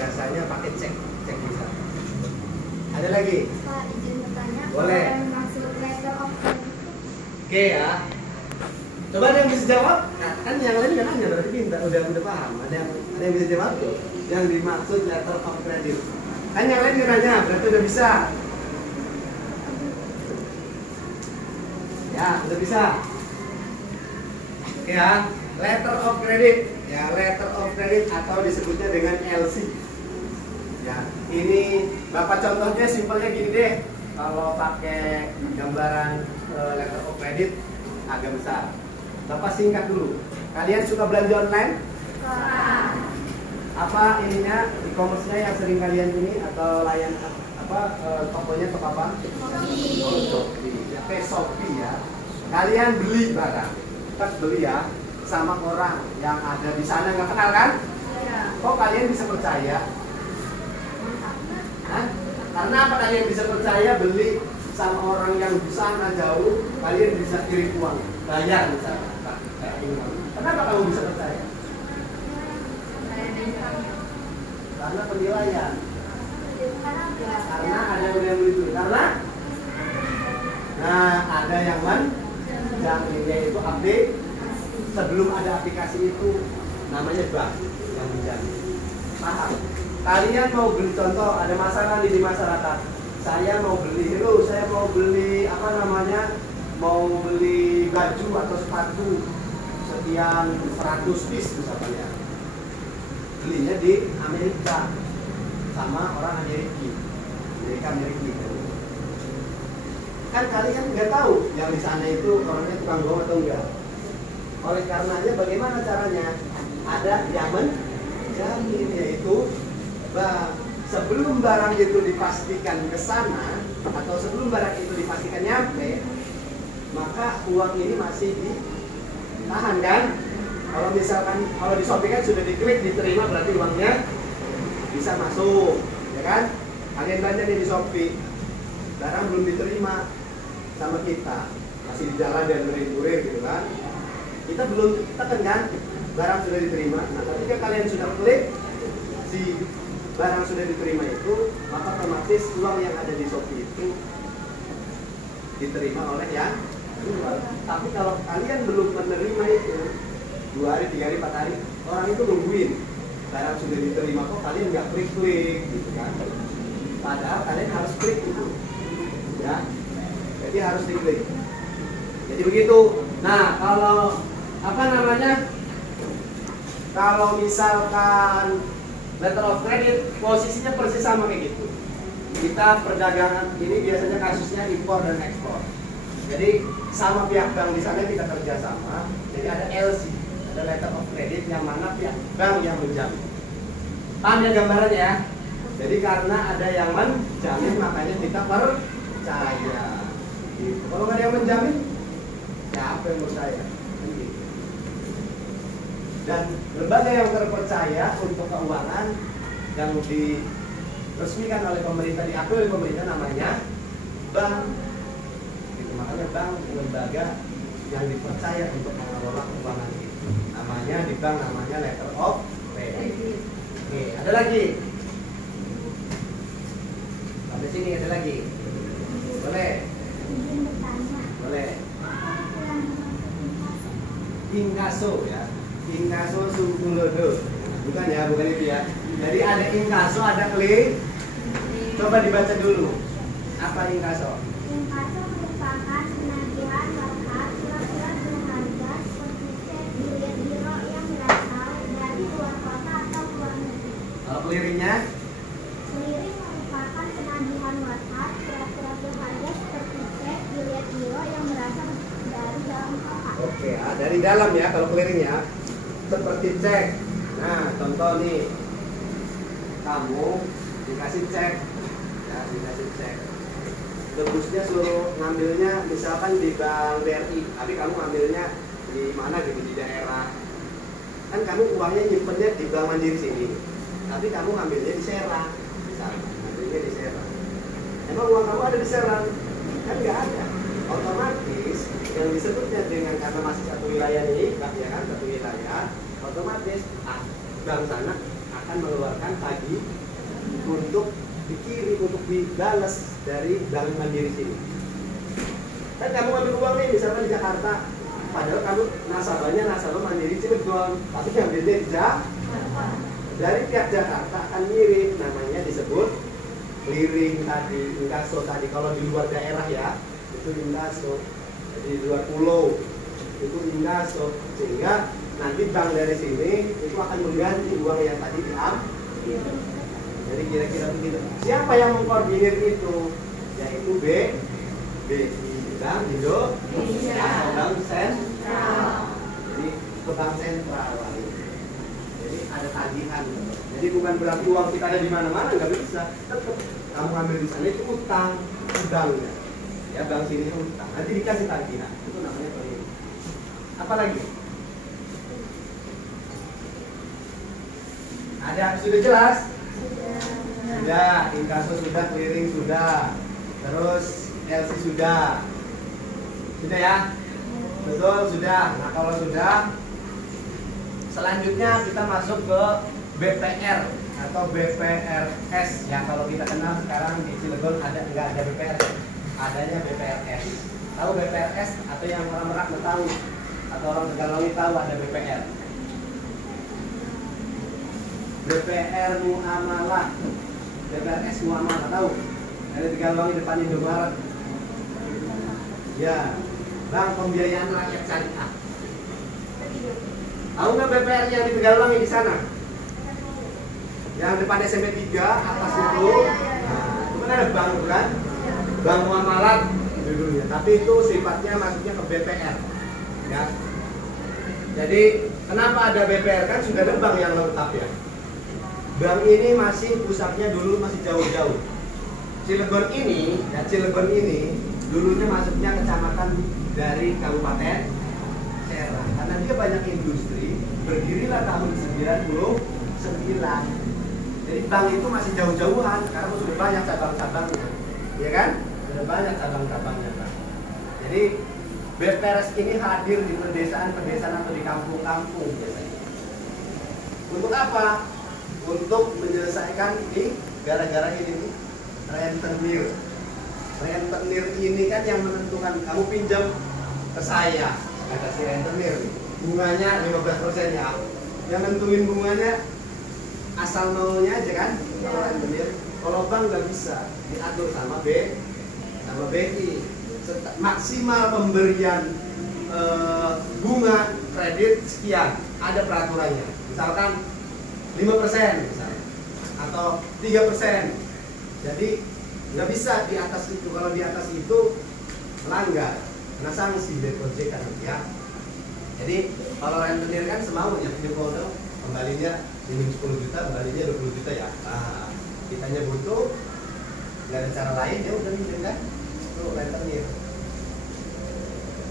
Jasanya pakai cek wisata. Ada lagi? Pak, izin bertanya. Boleh. Maksud letter of credit. Oke ya. Coba ada yang bisa jawab? Nah, kan yang lain kan nanya berarti pintar, udah paham. Ada yang bisa jawab tuh? Yang dimaksud letter of credit. Kan yang lain kan nanya, berarti udah bisa. Ya, udah bisa. Oke ya, letter of credit. Ya, letter of credit atau disebutnya dengan LC. Ya, ini Bapak contohnya simpelnya gini deh. Kalau pakai gambaran letter of credit agak besar. Bapak singkat dulu. Kalian suka belanja online? Apa ininya, e-commerce-nya yang sering kalian ini atau layan apa tokonya toko apa? Shopee. Ya, kayak Shopee ya. Kalian beli barang, pas beli ya sama orang yang ada di sana nggak kenal kan? Iya. Kok kalian bisa percaya? Hah? Karena apa kalian bisa percaya beli sama orang yang di sana jauh, kalian bisa kirim uang, bayar misalnya. Kenapa kamu bisa percaya? Karena penilaian. Karena ada yang beli dulu. Karena ada yang menjamin, yaitu update sebelum ada aplikasi itu, namanya bank yang menjamin. Paham? Kalian mau beli, contoh ada masalah di masyarakat. Saya mau beli saya mau beli mau beli baju atau sepatu sekian 100 piece misalnya. Belinya di Amerika sama orang Amerika. Kan kalian nggak tahu yang di sana itu orangnya tukang bohong atau enggak. Oleh karenanya bagaimana caranya? Ada yang menjamin, yaitu sebelum barang itu dipastikan ke sana atau sebelum barang itu dipastikan nyampe, maka uang ini masih ditahan kan? Kalau misalkan di Shopee kan sudah diklik diterima, berarti uangnya bisa masuk, ya kan? Kalian belanja nih di Shopee, barang belum diterima sama kita, masih di jalan dan kurir gitu kan? Kita belum tekan kan? Barang sudah diterima. Nah, ketika kalian sudah klik si barang sudah diterima itu, maka otomatis uang yang ada di Shopee itu diterima oleh yang jual. Tapi kalau kalian belum menerima itu 2 hari, 3 hari, 4 hari, orang itu nungguin barang sudah diterima, kok kalian nggak klik gitu kan? Padahal kalian harus klik itu, ya. Jadi harus diklik. Jadi begitu. Nah, kalau misalkan letter of credit posisinya persis sama kayak gitu. Kita perdagangan ini biasanya kasusnya impor dan ekspor. Jadi sama pihak bank di sana kita kerjasama. Jadi ada LC, ada letter of credit yang mana pihak bank yang menjamin. Paham ya gambarannya ya? Jadi karena ada yang menjamin makanya kita percaya. Gitu. Kalau nggak ada yang menjamin, siapa yang percaya? Dan lembaga yang terpercaya untuk keuangan yang diresmikan oleh pemerintah, diakui oleh pemerintah, namanya bank. Gitu. Makanya bank lembaga yang dipercaya untuk mengelola keuangan itu. Namanya di bank namanya letter of credit. Oke, ada lagi. Sampai sini ada lagi. Boleh? Boleh. Inkaso ya. Inkaso sunggulodo. Bukan ya, bukan itu ya. Jadi ada inkaso, ada klik. Coba dibaca dulu. Apa inkaso? Inkaso merupakan penagihan berhak surat-surat berharga seperti cek, bilet biro yang berasal dari luar kota atau luar negeri. Kalau clearingnya? Clearing merupakan penagihan berhak surat-surat berharga seperti cek, bilet biro yang berasal dari dalam kota. Oke, dari dalam ya kalau clearing ya. Seperti cek. Nah, contoh nih. Kamu dikasih cek. Ya, dikasih cek. Debusnya suruh ngambilnya misalkan di Bank BRI, tapi kamu ngambilnya di mana gitu, di daerah. Kan kamu uangnya nyimpennya di Bank Mandiri sini. Tapi kamu ngambilnya di Serang. Misalkan, ngambilnya di Serang. Emang uang kamu ada di Serang? Kan nggak ada. Otomatis yang disebutnya dengan karena masih satu wilayah ini, ya kan, satu wilayah, otomatis bank sana akan mengeluarkan tagih untuk dikirim, untuk dibalas dari Bank Mandiri sini. Kan kamu ambil uang nih, misalkan di Jakarta, padahal kamu nasabah Mandiri Cilegon, tapi ngambilnya di Jakarta. Dari pihak Jakarta akan ngirim, namanya disebut clearing tadi, inkaso tadi. Kalau di luar daerah ya, itu inkaso. Jadi di luar pulau itu inkaso, sehingga nanti bank dari sini itu akan mengganti uang yang tadi diambil. Jadi kira-kira begitu. Siapa yang mengkoordinir itu? Yaitu BI, Bank Indonesia atau Bank Sentral. Jadi ke Bank Sentral lagi. Jadi ada tagihan. Jadi bukan berarti uang kita ada di mana-mana, nggak bisa. Tetap kamu ambil di sana itu utang, banknya. Ya bank sini utang. Nanti dikasih tagihan. Itu namanya clearing. Apa lagi? Ada, sudah jelas? Sudah, inkaso sudah, clearing sudah, terus LC sudah ya? Betul, sudah. Nah kalau sudah, selanjutnya kita masuk ke BPR. atau BPRS ya, kalau kita kenal sekarang di Cilegon nggak ada BPRS, adanya BPRS. Tahu BPRS atau yang orang Merak tahu atau orang Tegalwangi tahu ada BPR. BPR Muamalah, BPRS Muamalah tahu? Dari Tegalwangi depan Indomaret. Ya, Bank Pembiayaan Rakyat Syariah. Tahu nggak BPR yang di Tegalwangi di sana? Yang depan SMP 3 atas itu, nah, itu kan ada bank kan? Bank Muamalat dulunya. Tapi itu sifatnya maksudnya ke BPR. Ya. Jadi kenapa ada BPR kan sudah ada bank yang lengkap ya. Bank ini masih pusatnya dulu masih jauh-jauh. Cilegon ini, ya Cilegon ini dulunya masuknya kecamatan dari Kabupaten Serang. Karena dia banyak industri, berdirilah tahun 99. Jadi bank itu masih jauh-jauhan karena sudah banyak cabang-cabangnya, ya kan? Sudah banyak cabang-cabangnya, Pak. Jadi BPRS ini hadir di pedesaan-pedesaan atau di kampung-kampung biasanya. Untuk apa? Untuk menyelesaikan di gara-gara ini nih, rentenir. Rentenir ini kan yang menentukan kamu pinjam ke saya, kata si rentenir nih. Bunganya 15% ya. Yang nentuin bunganya asal nolnya aja kan, kalau rentenir. Kalau bank nggak bisa diatur sama BI. Maksimal pemberian bunga kredit sekian, ada peraturannya. Misalkan 5% misalnya, atau 3%. Jadi nggak bisa di atas itu. Kalau di atas itu melanggar, kena sanksi DPOJ kan ya. Jadi kalau rentenir kan semaunya pinjam modal, kembalinya minum 10 juta, kembalinya 20 juta ya. Nah, kitanya butuh, nggak ada cara lain ya udah minjem kan, itu rentenir.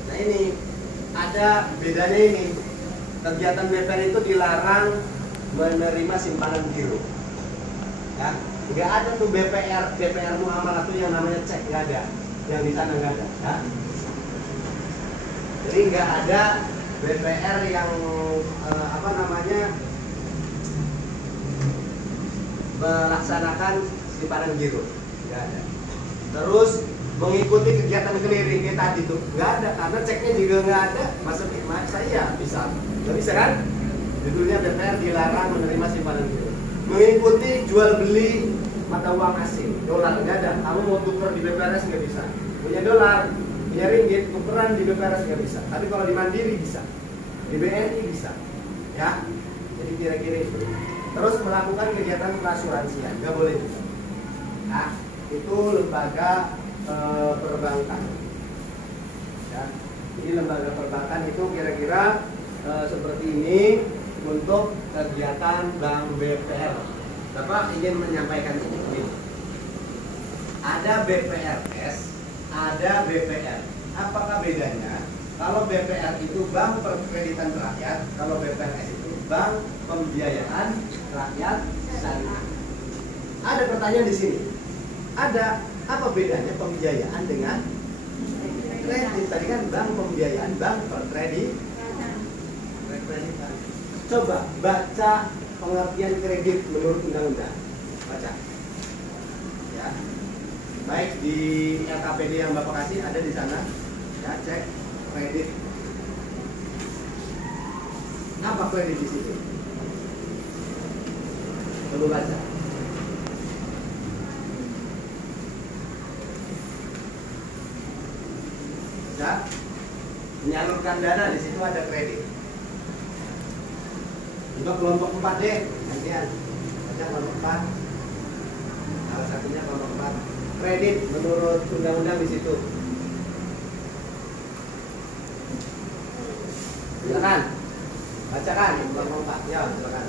Nah ini ada bedanya ini. Kegiatan BPR itu dilarang menerima simpanan giro. Ya, nggak ada tuh BPR Muamalah tuh yang namanya cek, nggak ada. Yang di sana nggak ada. Ya. Jadi nggak ada BPR yang melaksanakan simpanan giro, nggak ada. Terus mengikuti kegiatan clearing kayak tadi tuh nggak ada, karena ceknya juga nggak ada. Masa saya bisa, nggak bisa kan? Judulnya BPR dilarang menerima simpanan giro. Mengikuti jual beli mata uang asing, dolar nggak ada. Kamu mau tuker di BPRS nggak bisa. Punya dolar, punya ringgit, tukeran di BPRS nggak bisa. Tapi kalau di Mandiri bisa, di BNI bisa, ya. Jadi kira-kira itu. Terus melakukan kegiatan asuransian, nggak boleh juga. Nah, itu lembaga perbankan. Ya. Jadi lembaga perbankan itu kira-kira seperti ini untuk kegiatan Bank BPR. Bapak ingin menyampaikan sedikit. Ada BPRS, ada BPR. Apakah bedanya? Kalau BPR itu Bank Perkreditan Rakyat, kalau BPRS itu Bank Pembiayaan Rakyat Syariah. Ada pertanyaan di sini. Ada apa bedanya pembiayaan dengan kredit? Tadi kan Bank Pembiayaan, Bank Perkreditan. Coba baca pengertian kredit menurut undang-undang. Baca. Ya. Baik di LKPD yang Bapak kasih ada di sana. Ya, cek kredit. Apa kredit di situ? Perlu baca. Ya. Menyalurkan dana di situ ada kredit. Untuk kelompok 4 deh, gantian. Baca kelompok 4. Salah satunya kelompok 4. Kredit menurut undang-undang di situ. Silakan. Bacakan kelompok 4. Ya, silakan.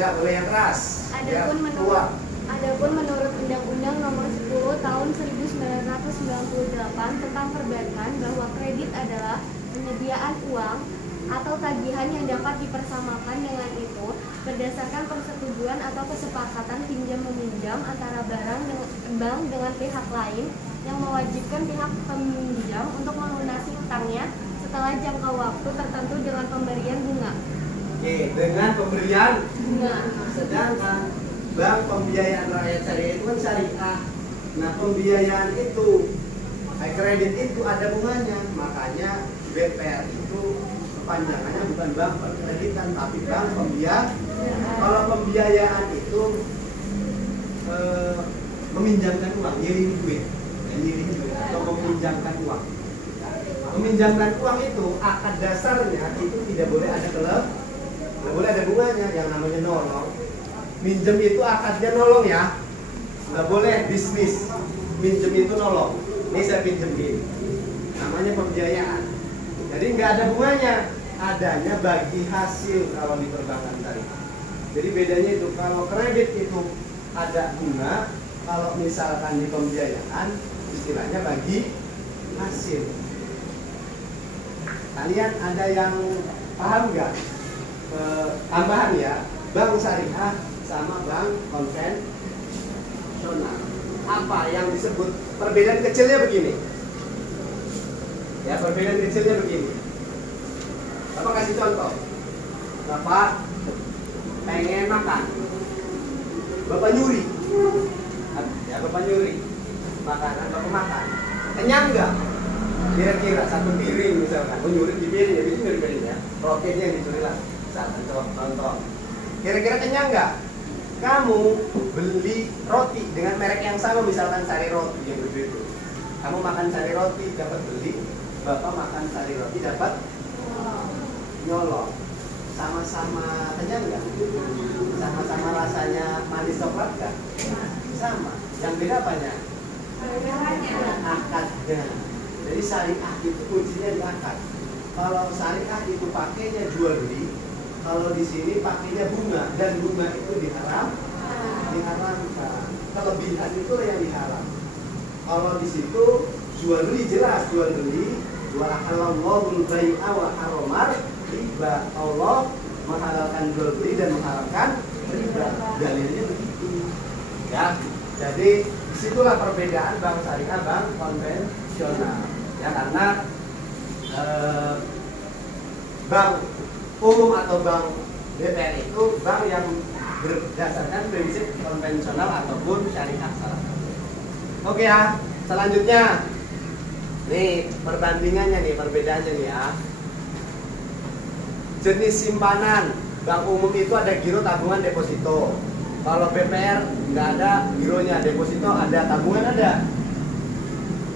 Ya, boleh yang keras. Adapun menurut Undang-Undang Nomor 10 Tahun 1998 tentang perbankan bahwa kredit adalah penyediaan uang atau tagihan yang dapat dipersamakan dengan itu berdasarkan persetujuan atau kesepakatan pinjam-meminjam antara bank dengan pihak lain yang mewajibkan pihak peminjam untuk melunasi utangnya setelah jangka waktu tertentu dengan pemberian bunga. Oke, dengan pemberian bunga. Sedangkan bank pembiayaan rakyat syariah itu kan syariah. Nah, pembiayaan itu kredit itu ada bunganya. Makanya BPR itu kepanjangannya bukan bank perkreditan tapi bank pembiayaan. Kalau pembiayaan itu meminjamkan uang, ngirim duit atau meminjamkan uang. Meminjamkan uang itu akad dasarnya itu tidak boleh ada tidak boleh ada bunganya, yang namanya nolong. Minjem itu akadnya nolong ya, nggak boleh bisnis. Minjem itu nolong. Ini saya pinjemin, namanya pembiayaan. Jadi nggak ada bunganya, adanya bagi hasil kalau di perbankan tadi. Jadi bedanya itu, kalau kredit itu ada bunga, kalau misalkan di pembiayaan istilahnya bagi hasil. Kalian ada yang paham nggak? Tambahan ya, bank syariah sama bank konvensional. Apa yang disebut perbedaan kecilnya begini? Ya, perbedaan kecilnya begini. Bapak kasih contoh. Bapak pengen makan, Bapak nyuri. Ya, Bapak nyuri makanan, Bapak makan. Kenyang nggak? Kira-kira satu piring misalkan. Oh, nyuri di piring, ya itu nyuri piring ya. Rotinya yang dicuri lah. Misalkan contoh. Kira-kira kenyang nggak? Kamu beli roti dengan merek yang sama, misalkan Sari Roti yang gede itu. Kamu makan Sari Roti dapat beli, Bapak makan Sari Roti dapat nyolong. Sama-sama kenyang nggak? Sama-sama rasanya manis coklat nggak? Sama. Yang beda apanya? Akadnya. Jadi syariah itu kuncinya di akad. Kalau syariah itu pakainya jual beli, kalau di sini pakainya bunga, dan bunga itu diharamkan. Kelebihan itu yang diharam. Kalau di situ jual beli jelas jual beli. Wa halallahu bai'a wa haramar riba. Allah menghalalkan jual beli dan mengharamkan riba. Dalilnya begitu. Ya. Jadi disitulah perbedaan bank syariah bank konvensional. Ya, karena bank umum atau bank BPR itu bank yang berdasarkan prinsip konvensional ataupun syariah salah satu. Oke ya, selanjutnya nih perbandingannya nih, perbedaannya nih ya. Jenis simpanan bank umum itu ada giro, tabungan, deposito. Kalau BPR nggak ada gironya, deposito ada, tabungan ada.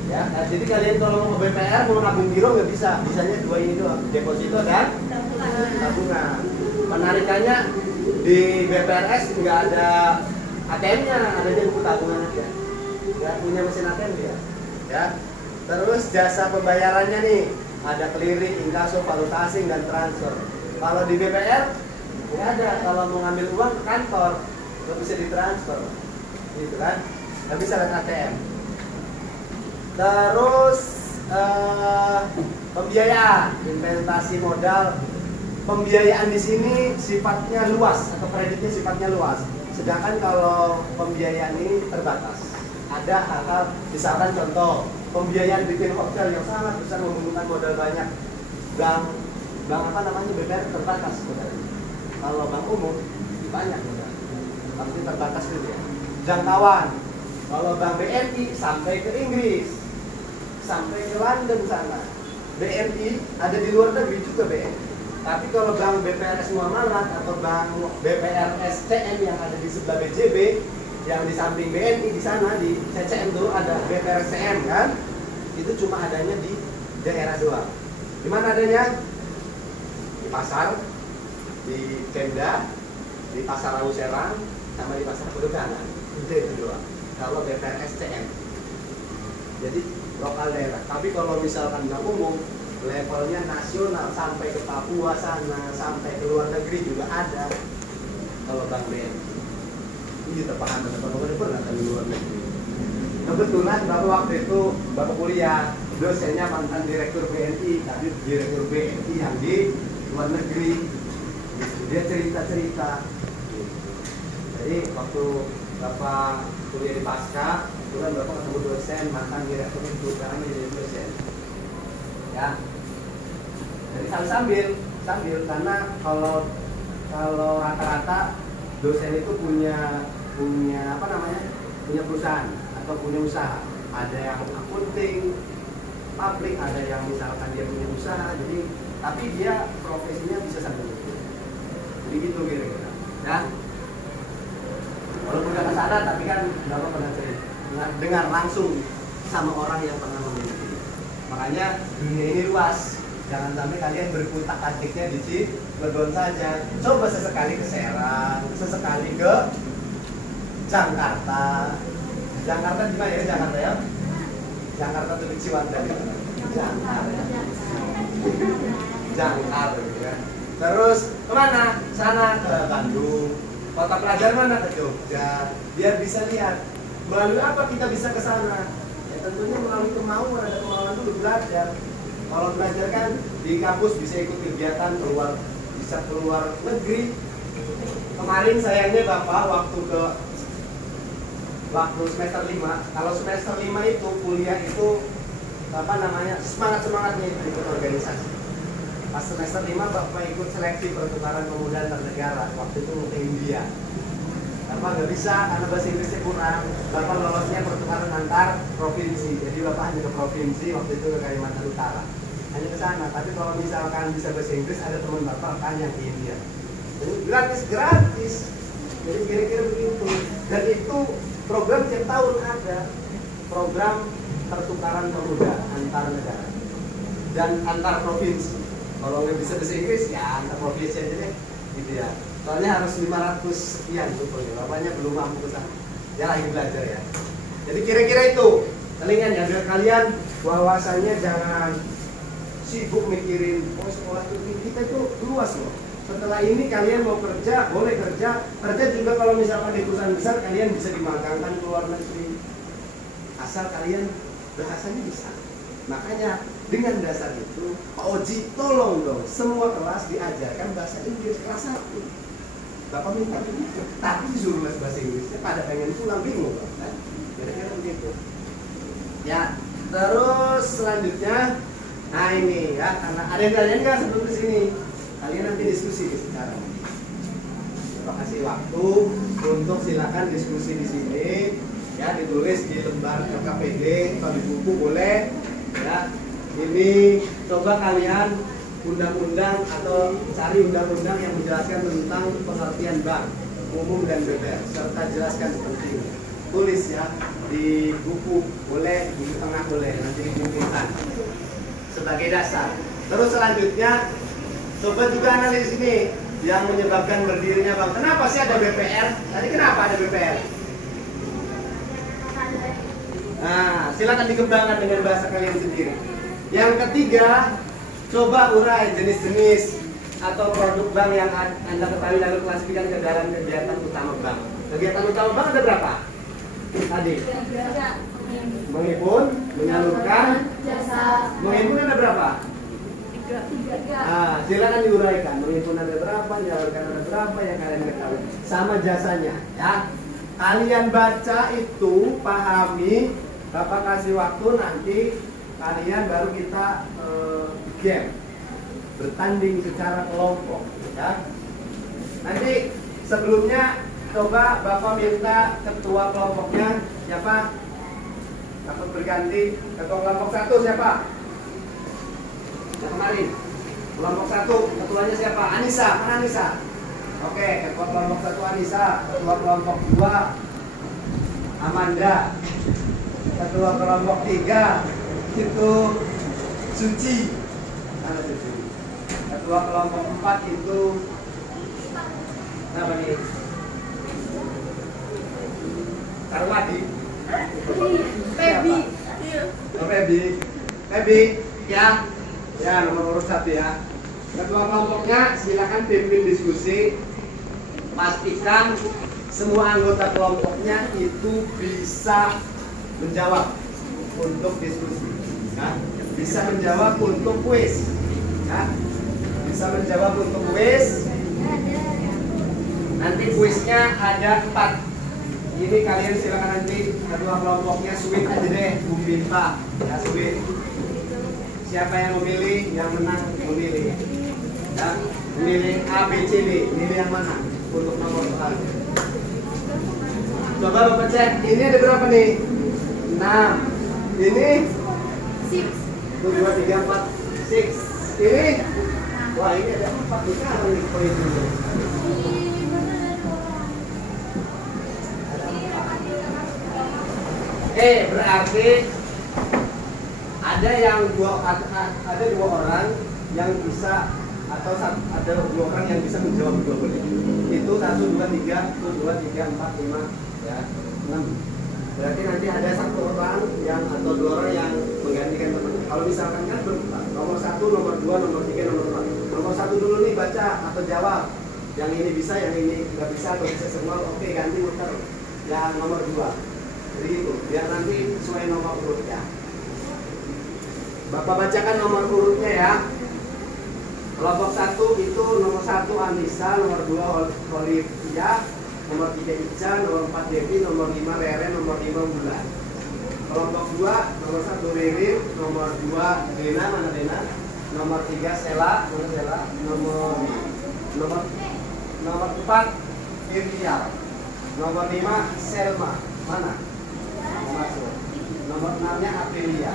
Ya, nah, jadi kalian kalau mau ke BPR mau nabung giro nggak bisa, bisanya dua ini doang, deposito dan tabungan. Penarikannya di BPRS nggak ada ATM-nya, adanya buku tabungan aja. Nggak punya mesin ATM dia. Ya. Terus jasa pembayarannya nih, ada clearing, inkaso, valuta asing dan transfer. Kalau di BPR nggak ada, kalau mau ngambil uang ke kantor nggak bisa ditransfer, gitu kan? Nggak bisa lewat ATM. Terus pembiayaan, investasi modal. Pembiayaan di sini sifatnya luas atau kreditnya sifatnya luas. Sedangkan kalau pembiayaan ini terbatas. Ada hal-hal, misalkan contoh pembiayaan bikin hotel yang sangat besar membutuhkan modal banyak. Bank apa namanya BPR terbatas modalnya. Kalau bank umum banyak modal, pasti terbatas gitu ya. Jangkauan. Kalau bank BNI sampai ke Inggris, sampai ke London sana. BNI ada di luar negeri juga BNI. Tapi kalau bank BPRS Muamalat atau bank BPRSCM yang ada di sebelah BJB, yang di samping BNI di sana di CCM tuh ada BPRSCM kan, itu cuma adanya di daerah doang. Di mana adanya? Di pasar, di Pemda, di pasar Rawu Serang, sama di pasar Pedoganan. Itu doang. Kalau BPRSCM, jadi lokal daerah. Tapi kalau misalkan bank umum, levelnya nasional sampai ke Papua sana, sampai ke luar negeri juga ada. Kalau bank BNI ini terpaham teman-teman pernah ke luar negeri. Kebetulan bapak waktu itu bapak kuliah, dosennya mantan direktur BNI, tapi direktur BNI yang di luar negeri. Dia cerita-cerita. Jadi waktu bapak kuliah di Pasca, kebetulan bapak ketemu dosen mantan direktur itu, sekarang jadi dosen. Ya, jadi sambil karena kalau kalau rata-rata dosen itu punya apa namanya, punya perusahaan atau punya usaha. Ada yang akunting, publik, ada yang misalkan dia punya usaha, jadi tapi dia profesinya bisa sambil itu. Jadi gitu kira-kira. Ya. Walaupun nggak kesana, tapi kan Bapak pernah dengar langsung sama orang yang pernah memiliki. Makanya dunia ini luas. Jangan sampai kalian berkutak atiknya di Cilegon saja. Coba sesekali ke Serang, sesekali ke Jakarta. Jakarta di mana ya? Jakarta ya? Jakarta tuh di Ciwandan ya? Jangkar gitu ya. Terus kemana? Sana ke Bandung. Kota pelajar mana? Ke Jogja. Biar bisa lihat melalui apa kita bisa ke sana. Ya tentunya melalui kemauan, ada kemauan dulu belajar. Kalau belajar kan di kampus bisa ikut kegiatan bisa keluar negeri. Kemarin sayangnya Bapak waktu semester 5, kalau semester 5 itu kuliah itu apa namanya, semangatnya itu ikut organisasi. Pas semester 5 Bapak ikut seleksi pertukaran pemuda antar negara, waktu itu ke India. Bapak nggak bisa karena bahasa Inggrisnya kurang. Bapak lolosnya pertukaran antar provinsi, jadi Bapak hanya ke provinsi, waktu itu ke Kalimantan Utara, hanya ke sana. Tapi kalau misalkan bisa bahasa Inggris, ada teman Bapak kan yang di India, jadi gratis. Jadi kira-kira begitu. Dan itu program tiap tahun ada, program pertukaran pemuda antar negara dan antar provinsi. Kalau nggak bisa bahasa Inggris ya antar provinsi aja deh, gitu ya. Soalnya harus 500 sekian tuh, bapaknya belum mampu ke sana. Ya lagi belajar ya. Jadi kira-kira itu telingan ya, biar kalian bahwasanya jangan sibuk mikirin sekolah itu, kita itu luas loh. Setelah ini kalian mau kerja, boleh kerja juga kalau misalkan di perusahaan besar kalian bisa dimagangkan ke luar negeri. Asal kalian bahasanya bisa. Makanya dengan dasar itu, Pak Oji tolong dong semua kelas diajarkan bahasa Inggris kelas 1. Bapak minta begitu, tapi disuruh les bahasa Inggrisnya pada pengen pulang bingung kan? Kira-kira begitu. Ya, terus selanjutnya, nah ini ya, karena ada yang kalian nggak sebelum kesini, kalian nanti diskusi secara. Bapak kasih waktu untuk silakan diskusi di sini, ya ditulis di lembar KKPD atau di buku boleh, ya. Ini coba kalian undang-undang atau cari undang-undang yang menjelaskan tentang pengertian bank umum dan BPR serta jelaskan penting. Tulis ya di buku boleh, di tengah boleh, nanti dikumpulkan sebagai dasar. Terus selanjutnya coba juga analisis ini yang menyebabkan berdirinya bank. Kenapa sih ada BPR? Tadi kenapa ada BPR? Nah, silakan dikembangkan dengan bahasa kalian sendiri. Yang ketiga, coba urai jenis-jenis atau produk bank yang Anda ketahui lalu klasifikasikan ke dalam kegiatan utama bank. Kegiatan utama bank ada berapa? Tadi menghimpun, menyalurkan, jasa. Menghimpun ada berapa? 3. Nah, silakan diuraikan. Menghimpun ada berapa, menyalurkan ada berapa yang kalian ketahui. Sama jasanya, ya. Kalian baca itu, pahami. Bapak kasih waktu nanti kalian baru kita game bertanding secara kelompok, ya. Nanti sebelumnya coba Bapak minta ketua kelompoknya siapa? Bapak berganti ketua kelompok 1 siapa? Yang kemarin kelompok 1 ketuanya siapa? Anissa, mana Anissa? Oke, ketua kelompok 1 Anissa, ketua kelompok 2 Amanda, ketua kelompok 3 itu Suci. Mana Suci? Ketua kelompok 4 itu apa nih? Karwadi. Pebi. Pebi, ya. Ya, nomor urut 1 ya. Ketua kelompoknya silakan pimpin diskusi. Pastikan semua anggota kelompoknya itu bisa menjawab untuk diskusi, ya. Bisa menjawab untuk kuis, ya. Bisa menjawab untuk kuis. Nanti kuisnya ada 4. Ini kalian silakan nanti kedua kelompoknya sweet aja deh, Bu Binta, ya sweet. Siapa yang memilih, yang menang memilih. Dan Milih A, B, C, D. Milih yang mana untuk nomor A? Coba Bapak cek. Ini ada berapa nih? 6. Ini 1, 2, 3, 4, 6. Ini? Wah, ini ada 4 sekarang nih. Oh, itu. Berarti ada dua orang yang bisa atau ada dua orang yang bisa menjawab dua kali. Itu 1, 2, 3, 1, 2, 3, 4, 5, ya 6. Berarti nanti ada satu orang yang atau dua orang yang menggantikan teman. Kalau misalkan kan berempat, nomor 1, nomor 2, nomor 3, nomor 4. Nomor 1 dulu nih baca atau jawab. Yang ini bisa, yang ini nggak bisa atau bisa semua. Oke, ganti muter. Yang nomor 2. Jadi itu, biar nanti sesuai nomor urutnya. Bapak bacakan nomor urutnya ya. Kelompok 1 itu nomor 1 Anissa, nomor 2 Olivia, nomor 3 Ica, nomor 4 Devi, nomor 5 Reren, nomor 5 Bulan. Kelompok 2 nomor 1 Ririn, nomor 2 Dena, mana Dena? Nomor 3 Sela, mana Sela? Nomor 4 Irial. Nomor 5 Selma, mana? Masuk. Nomor 6-nya Aprilia.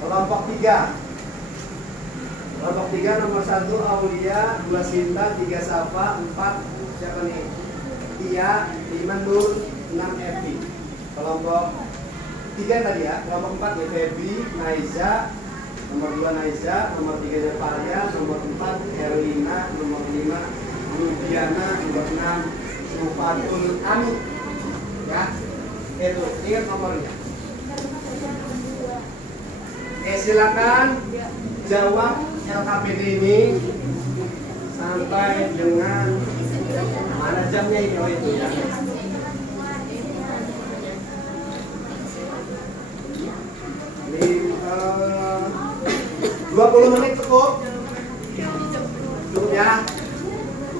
Kelompok 3 nomor 1 Aulia, 2 Sinta, 3 Safa, 4 siapa nih? Tia, 5 Nur, 6 Evi. Kelompok 3 tadi ya. Kelompok 4 ya Febi, Naiza, nomor 2 Naiza, nomor 3 Zefaria, nomor 4 Erlina, nomor 5 Ludiana, nomor 6 Mufatul Ami. Ya. Itu, ingat nomornya. Silakan jawab LKPD ini sampai dengan mana jamnya ini? Oh itu ya. Ini 20 menit cukup. Cukup ya.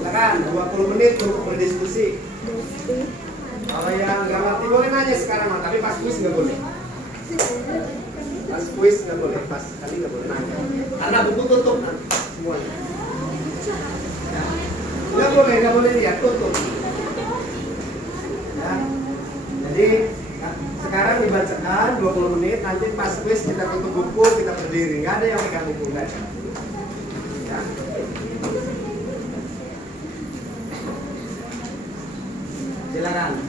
Silakan 20 menit untuk berdiskusi. Kalau yang nggak ngerti boleh nanya sekarang, tapi pas kuis nggak boleh. Pas kuis nggak boleh, pas kali nggak boleh nanya. Karena buku tutup nanti semuanya. Ya. Nggak boleh lihat, tutup. Ya. Jadi sekarang dibacakan 20 menit, nanti pas kuis kita tutup buku, kita berdiri. Nggak ada yang pegang buku kan? Ya. Silakan.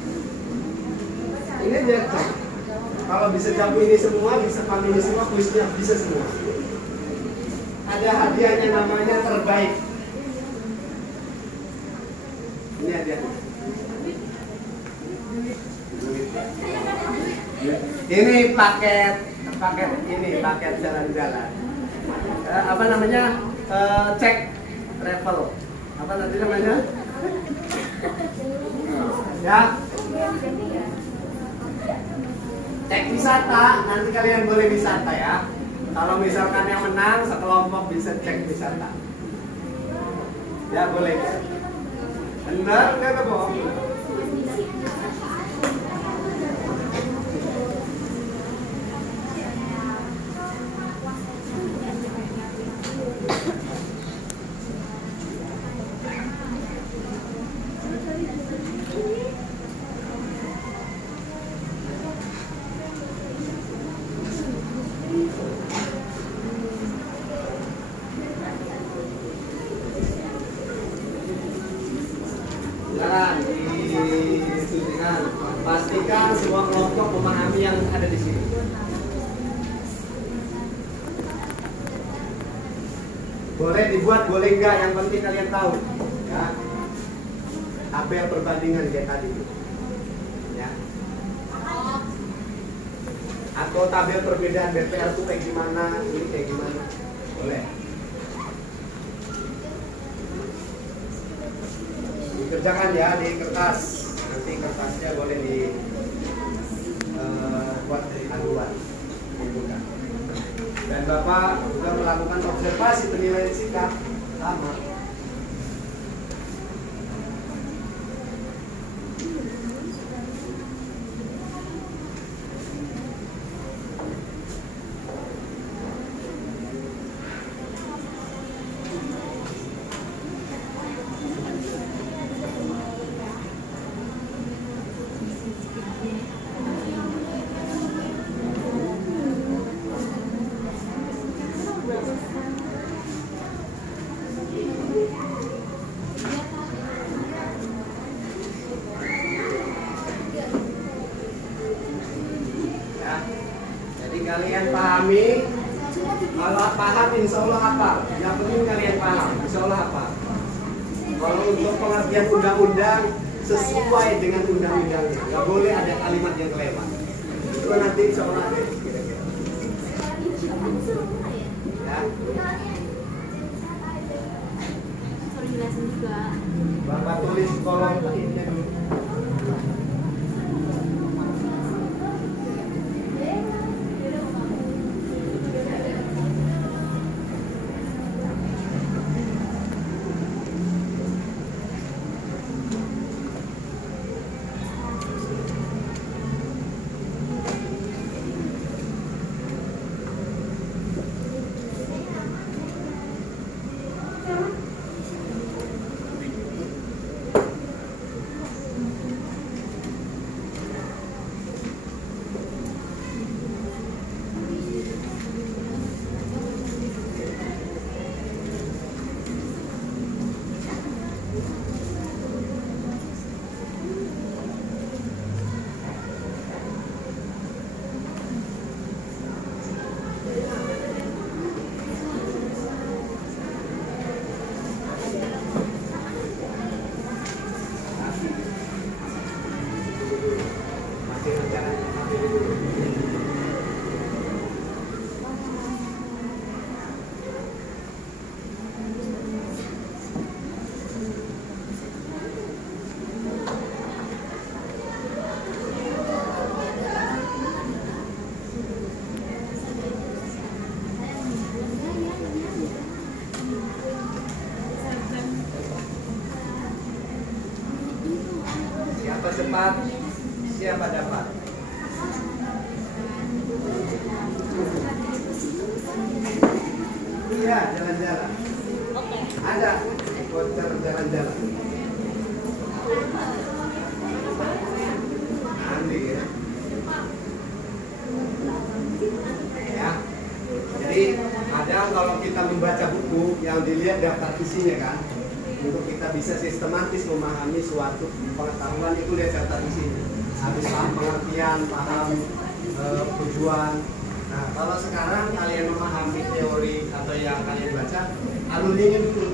Ini dia cek. Kalau bisa jawab ini semua, bisa paham ini semua, kuisnya bisa semua. Ada hadiahnya namanya terbaik. Ini hadiahnya. Ini paket jalan-jalan. Apa namanya? Cek travel. Apa nanti namanya? Ya. Cek wisata, nanti kalian boleh wisata ya. Kalau misalkan yang menang sekelompok bisa cek wisata. Ya boleh. Benar nggak bohong? Pastikan semua kelompok memahami yang ada di sini. Boleh dibuat, boleh enggak, yang penting kalian tahu. Ya. Tabel perbandingan kayak tadi. Ya. Atau tabel perbedaan BPR itu kayak gimana, ini kayak gimana. Boleh. Dikerjakan ya di kertas. Nanti kertasnya boleh dibuat dari aduan. Dan Bapak sudah melakukan observasi penilaian sikap sama. kalian pahami. Kalau paham, insya Allah hafal. Yang penting kalian paham, insya Allah hafal. Kalau untuk pengertian undang-undang sesuai dengan undang-undangnya, nggak boleh ada kalimat yang kelewat. Itu nanti insya Allah ada. Ya. Bapak tulis kolom ini dulu. Siapa cepat, siapa dapat. Iya, jalan-jalan. Ada voucher jalan-jalan. Nanti ya. Ya. Jadi kadang kalau kita membaca buku yang dilihat daftar isinya kan, untuk kita bisa sistematis memahami suatu pengetahuan itu lihat daftar isinya. Habis paham pengertian, paham tujuan. Nah, kalau sekarang kalian memahami teori atau yang kalian baca, alurnya dulu.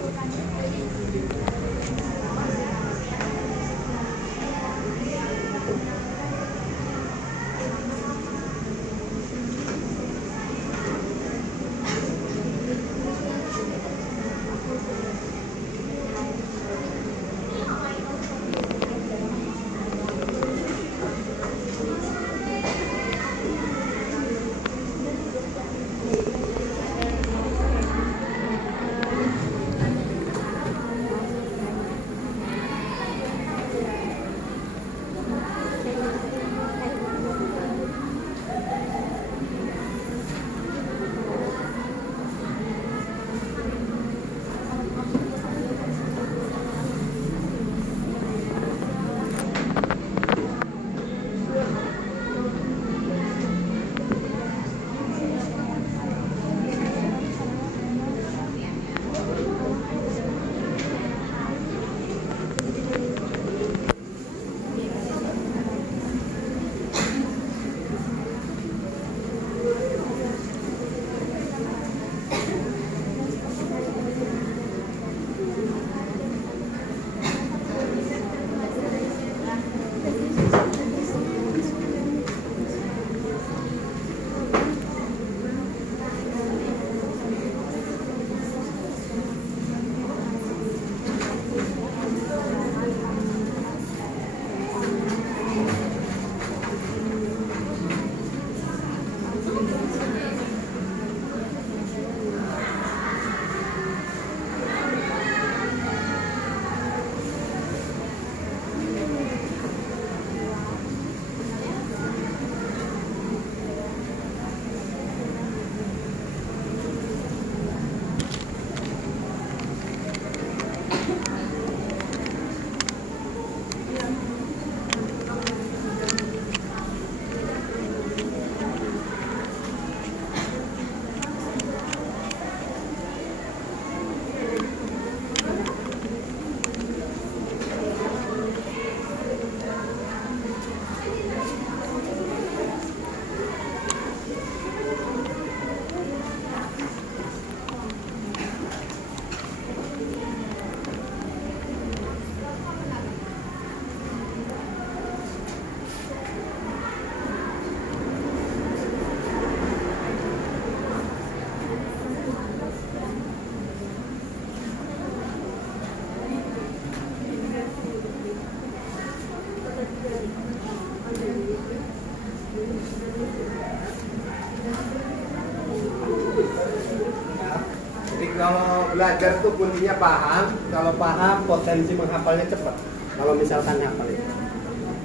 belajar tuh kuncinya paham. Kalau paham, potensi menghafalnya cepat. Kalau misalkan hafal itu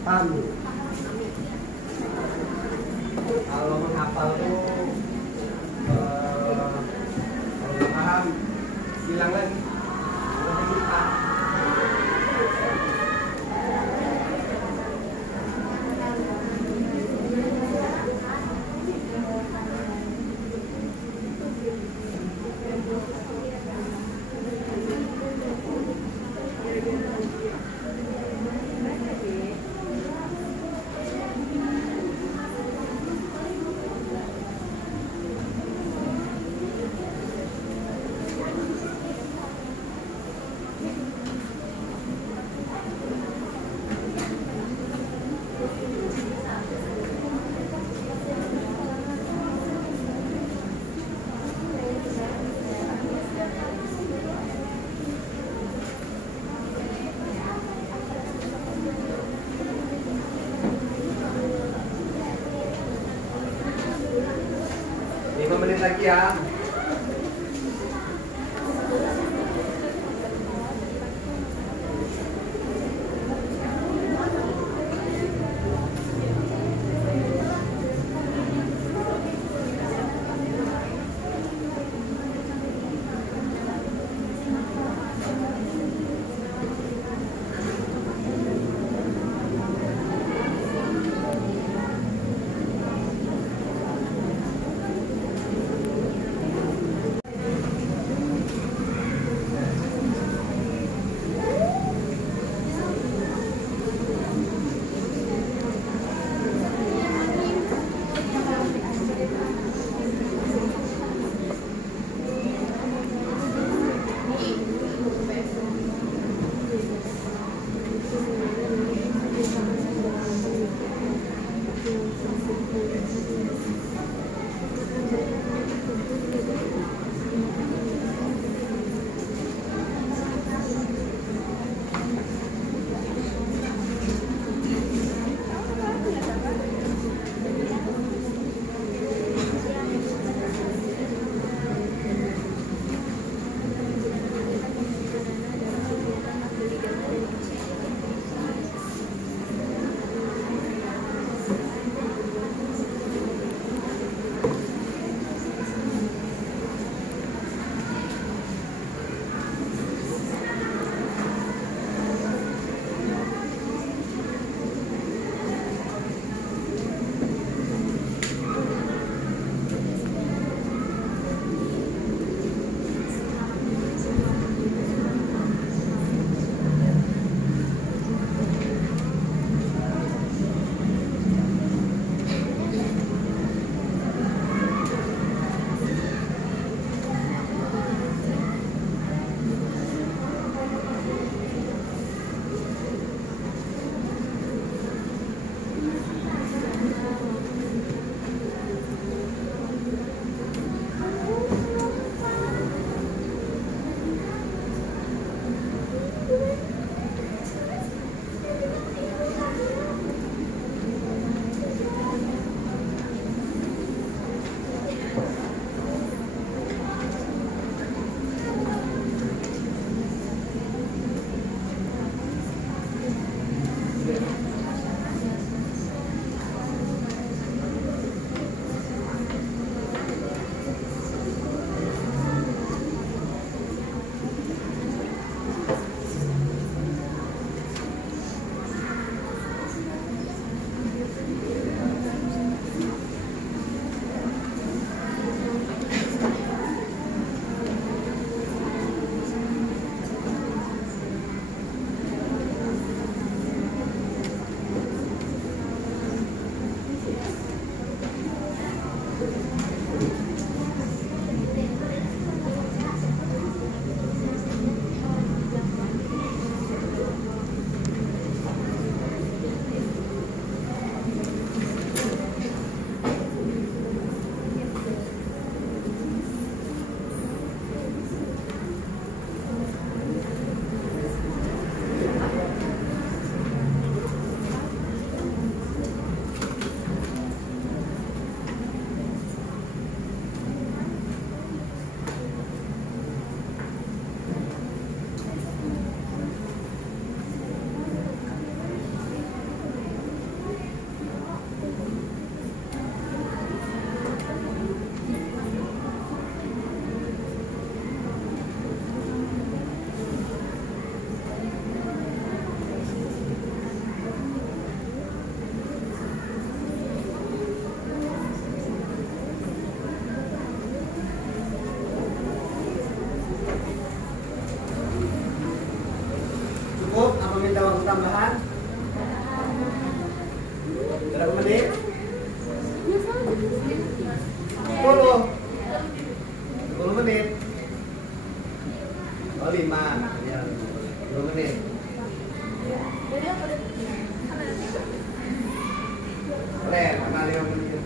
paham. Kalau menghafal tuh kalau nggak paham hilang lagi. Udah lupa. Menit lagi ya.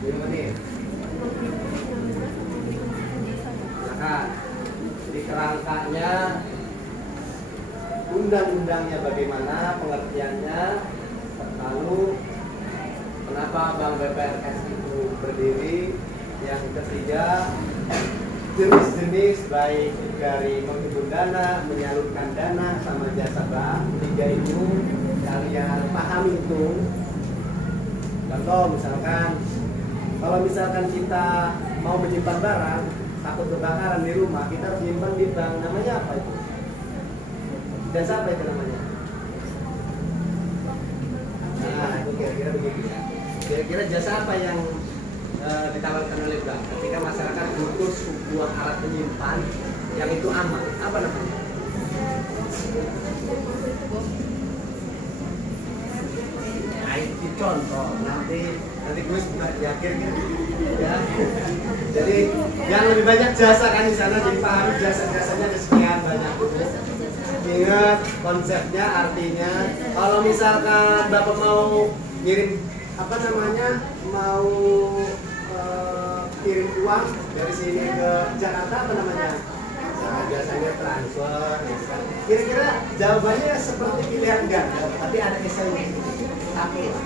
5 menit. Silakan. Jadi kerangkanya, undang-undangnya bagaimana, pengertiannya, lalu kenapa Bank BPRS itu berdiri, yang ketiga jenis-jenis baik dari menghimpun dana, menyalurkan dana, sama jasa bank. Tiga itu kalian paham itu. Contoh misalkan, kalau misalkan kita mau menyimpan barang, takut kebakaran di rumah, kita harus menyimpan di bank. Namanya apa itu? Jasa apa itu namanya? Nah, itu kira-kira begitu ya. Kira-kira jasa apa yang ditawarkan oleh bank ketika masyarakat butuh sebuah alat penyimpan yang itu aman? Apa namanya? Nah, itu contoh. Nanti gue sudah yakin ya. Jadi yang lebih banyak jasa kan di sana, jadi pahami jasa-jasanya ada sekian banyak gitu. Ingat konsepnya, artinya kalau misalkan Bapak mau ngirim apa namanya, mau kirim uang dari sini ke Jakarta, apa namanya? Nah, biasanya transfer. Kira-kira jawabannya seperti pilihan ganda, tapi ada esennya satu lah.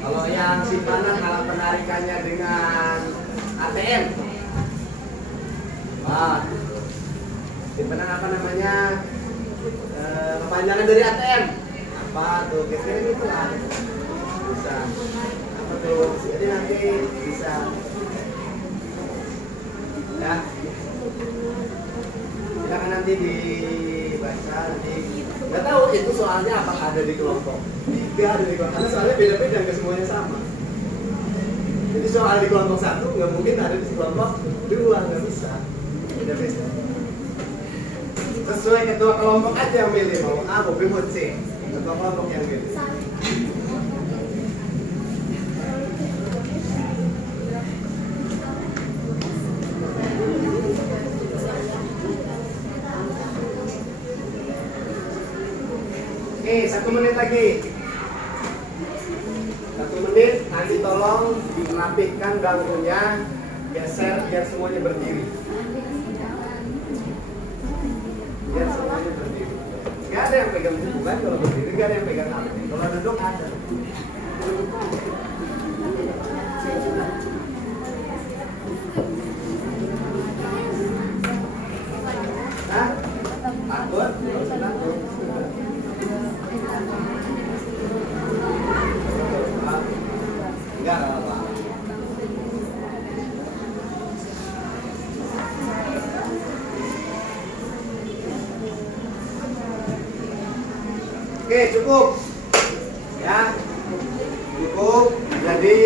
Kalau yang simpanan alat penarikannya dengan ATM, simpanan apa namanya, kepanjangan dari ATM apa tuh, kira-kira gitu lah. Bisa apa tuh, jadi nanti bisa ya, silakan nanti dibaca. Nanti nggak tahu itu soalnya apakah ada di kelompok 3, ada di kelompok, karena soalnya beda-beda, nggak semuanya sama. Jadi soal di kelompok 1 nggak mungkin ada di kelompok 2, nggak bisa, beda-beda. Sesuai ketua kelompok aja yang milih, mau A, mau B, mau C, ketua kelompok yang milih. Oke, 1 menit lagi. 1 menit, nanti tolong dirapihkan bangkunya, geser biar semuanya berdiri. Biar semuanya berdiri. Gak ada yang pegang buku kan kalau berdiri, gak ada yang pegang HP. Kalau duduk ada. Nah, takut? Takut. Enggak apa-apa. Oke, cukup. Ya. Cukup. Jadi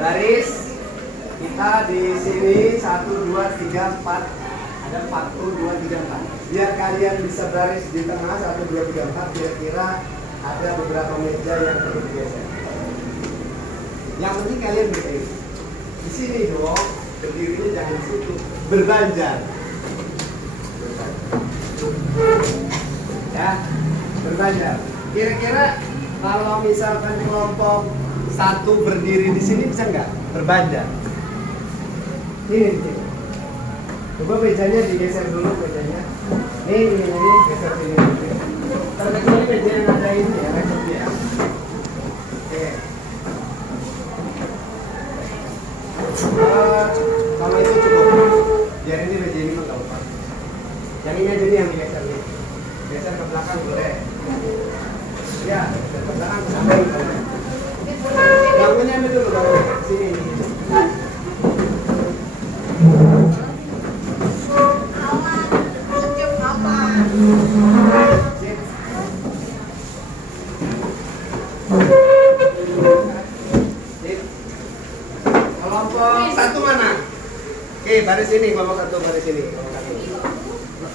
baris kita di sini 1 2 3 4. Ada 4, 2 3 4. Biar kalian bisa baris di tengah 1 2 3 4, kira-kira ada beberapa meja yang perlu digeser. Yang penting kalian berdiri di sini dong, berdirinya jangan di situ, berbanjar. Ya, berbanjar. Kira-kira kalau misalkan kelompok 1 berdiri di sini bisa nggak berbanjar? Ini di sini. Coba mejanya digeser dulu mejanya. Ini geser sini. Terkecuali meja yang ada ini ya, rekomnya ya. Oke. Kalau itu cukup. Biar ini meja ini nggak apa. Yang ini aja nih yang digeser nih. Geser ke belakang boleh. Ya, geser ke belakang sampai boleh. Bangunnya ambil dulu kalau sini. Kelompok 1 mana? Oke, baris ini, kelompok 1 baris ini.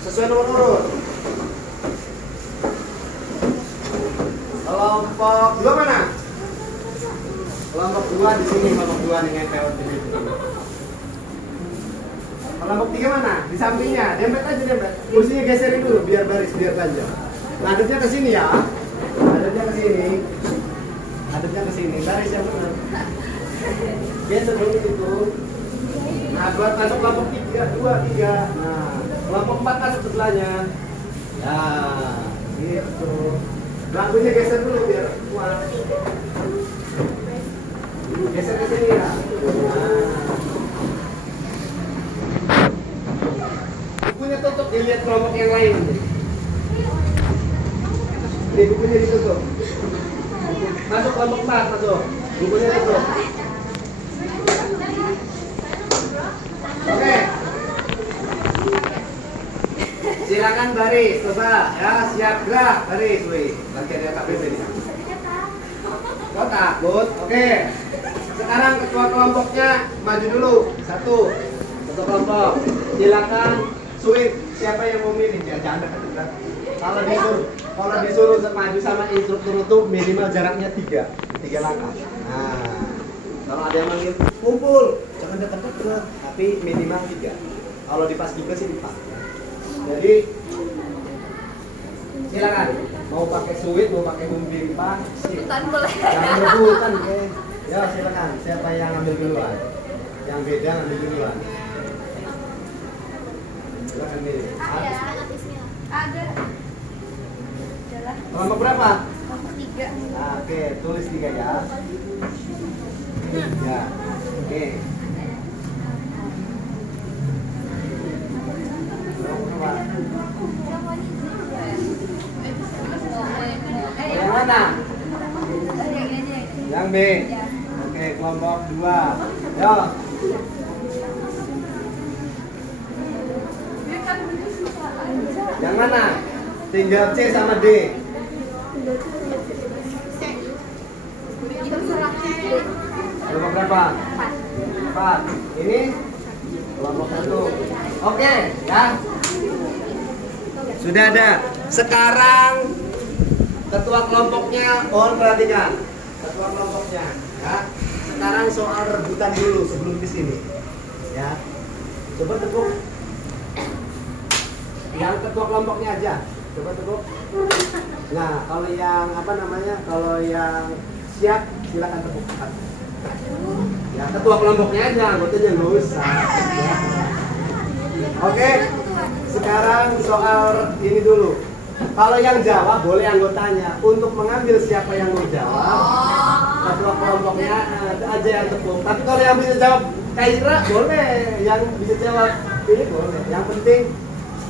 Sesuai nomor urut. Kelompok 2 mana? Kelompok 2 di sini, kelompok 2 nih nempel di sini. Kelompok 3 mana? Di sampingnya. Dempet aja dempet. Kursinya geserin dulu biar baris, biar panjang. Ngadepnya ke sini ya. Ngadepnya ke sini. Ngadepnya ke sini. Baris yang benar. Geser dulu itu. Nah, buat masuk kelompok 3, 2, 3. Nah, kelompok 4 masuk sebelahnya. Nah, gitu. Lampunya geser dulu biar kuat. Geser ke sini ya. Nah. Bukunya tutup, dilihat kelompok yang lain. Ini bukunya ditutup. Masuk kelompok 4, masuk. Bukunya tutup. Oke. Silakan baris, coba ya, siap gerak, baris, wih. Lagi ada KBB nih. Kok takut? Oke. Sekarang ketua kelompoknya maju dulu. Satu kelompok. Silakan switch. Siapa yang mau milih? Ya, jangan dekat-dekat. Kalau disuruh maju sama instruktur itu minimal jaraknya 3 langkah. Nah, kalau ada yang manggil kumpul, jangan dekat-dekat, tapi minimal 3. Kalau di paskibra sih 4. Jadi silakan mau pakai switch, mau pakai bumbipa, jangan rebutan, oke? Ya silakan. Siapa yang ambil duluan? Yang beda ambil duluan. Silakan nih. Ada. Kelompok berapa? Kelompok 3. Nah, oke, tulis 3 ya. Ya, oke. Yang mana? Yang B. Oke, kelompok 2. Yo. Yang mana? Tinggal C sama D. Kelompok berapa? 4. Ini kelompok 1. Oke, ya. Sudah ada. Sekarang ketua kelompoknya, mohon perhatikan. Ketua kelompoknya, ya. Sekarang soal rebutan dulu sebelum ke sini. Ya. Coba tepuk. Yang ketua kelompoknya aja. Coba tepuk. Nah, kalau yang Kalau yang siap silakan tepuk. Ya, ketua kelompoknya aja, anggotanya nggak usah. Ya. Oke. Sekarang soal ini dulu. Kalau yang jawab boleh anggotanya. Untuk mengambil siapa yang mau jawab, ketua kelompoknya aja yang tepuk. Tapi kalau yang bisa jawab Kaira boleh, yang bisa jawab ini boleh. Yang penting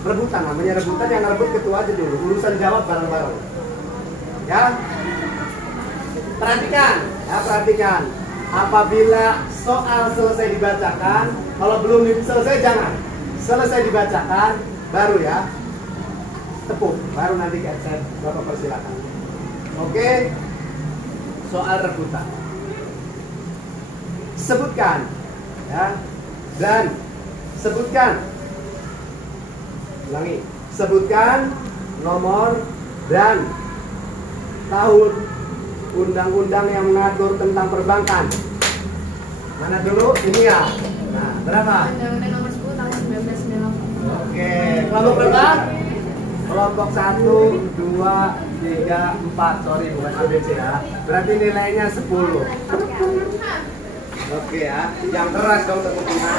rebutan, namanya rebutan, yang rebut ketua aja dulu. Urusan jawab bareng-bareng. Ya. Perhatikan. Apabila soal selesai dibacakan, kalau belum selesai jangan. Selesai dibacakan, baru ya tepuk, baru nanti saya Bapak persilakan. Oke, soal rebutan. Sebutkan, ya, dan sebutkan. Ulangi, sebutkan nomor dan tahun undang-undang yang mengatur tentang perbankan. Mana dulu? Ini ya. Nah, berapa? Undang-undang nomor 10 tahun 1998. Oke, kelompok berapa? Kelompok 1, 2, 3, 4. Sorry, bukan ABC ya. Berarti nilainya 10. Oke ya, yang keras dong tepuknya.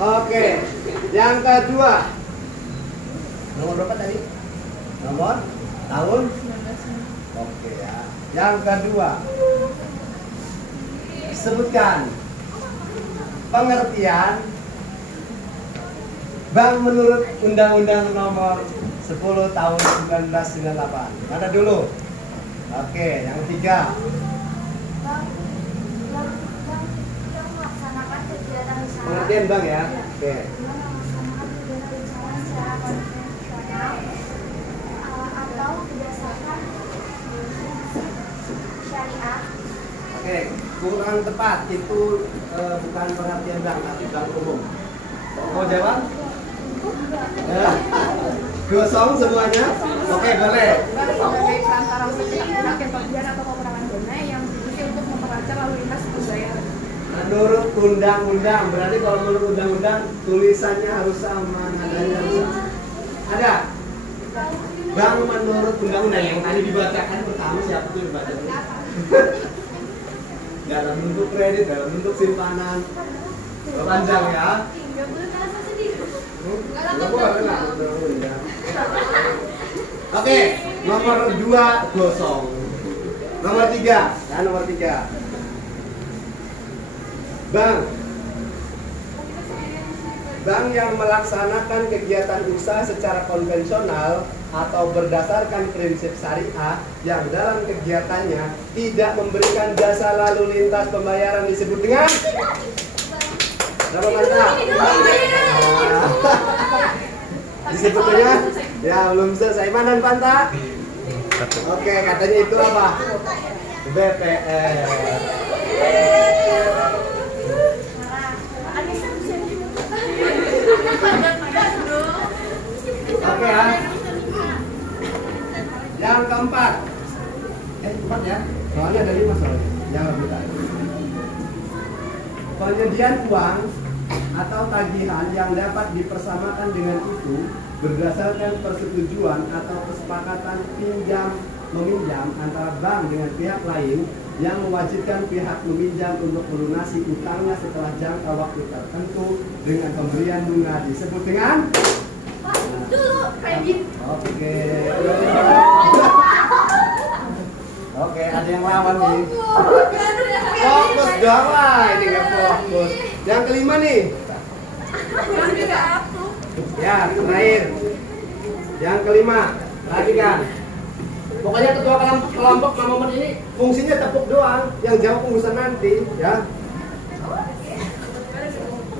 Oke, yang kedua. Nomor berapa tadi? Nomor? Tahun? Oke ya. Yang kedua. Sebutkan pengertian bank menurut Undang-Undang nomor 10 tahun 1998. Mana dulu? Oke, yang ketiga. Melaksanakan kegiatan usaha. Pengertian bank ya. Oke. Atau berdasarkan syariah. Oke, kurang tepat itu bukan pengertian bank, tapi bank umum. Mau jawab? Ya. Gosong semuanya? Oke, boleh. Sebagai perantara untuk pihak pihak yang kerugian atau kekurangan dana yang berfungsi untuk memperlancar lalu lintas menurut undang-undang. Berarti kalau menurut undang-undang tulisannya harus sama, nadanya harus sama. Ada? Bank menurut undang-undang yang tadi dibacakan pertama siapa tuh yang baca? Dalam bentuk kredit, dalam bentuk simpanan. Panjang ya. Oke, nomor 2 gosong. Nomor 3, nah nomor 3. Bank yang melaksanakan kegiatan usaha secara konvensional atau berdasarkan prinsip syariah yang dalam kegiatannya tidak memberikan jasa lalu lintas pembayaran disebut dengan apa Panta? Disebutnya ya belum selesai. Mana Panta? Oke, katanya itu apa? BPR. Oke ya. Yang keempat. Empat ya. Soalnya ada 5 soalnya. Yang rebutan. Penyediaan uang atau tagihan yang dapat dipersamakan dengan itu berdasarkan persetujuan atau kesepakatan pinjam meminjam antara bank dengan pihak lain yang mewajibkan pihak meminjam untuk melunasi utangnya setelah jangka waktu tertentu dengan pemberian bunga disebut dengan kredit. Oke, ada yang lawan nih. Fokus dong lah, ini nggak fokus. Yang kelima nih. Ya, terakhir. Yang kelima, perhatikan. Pokoknya ketua kelompok Pak Momen ini fungsinya tepuk doang, yang jawab pengurusan nanti, ya.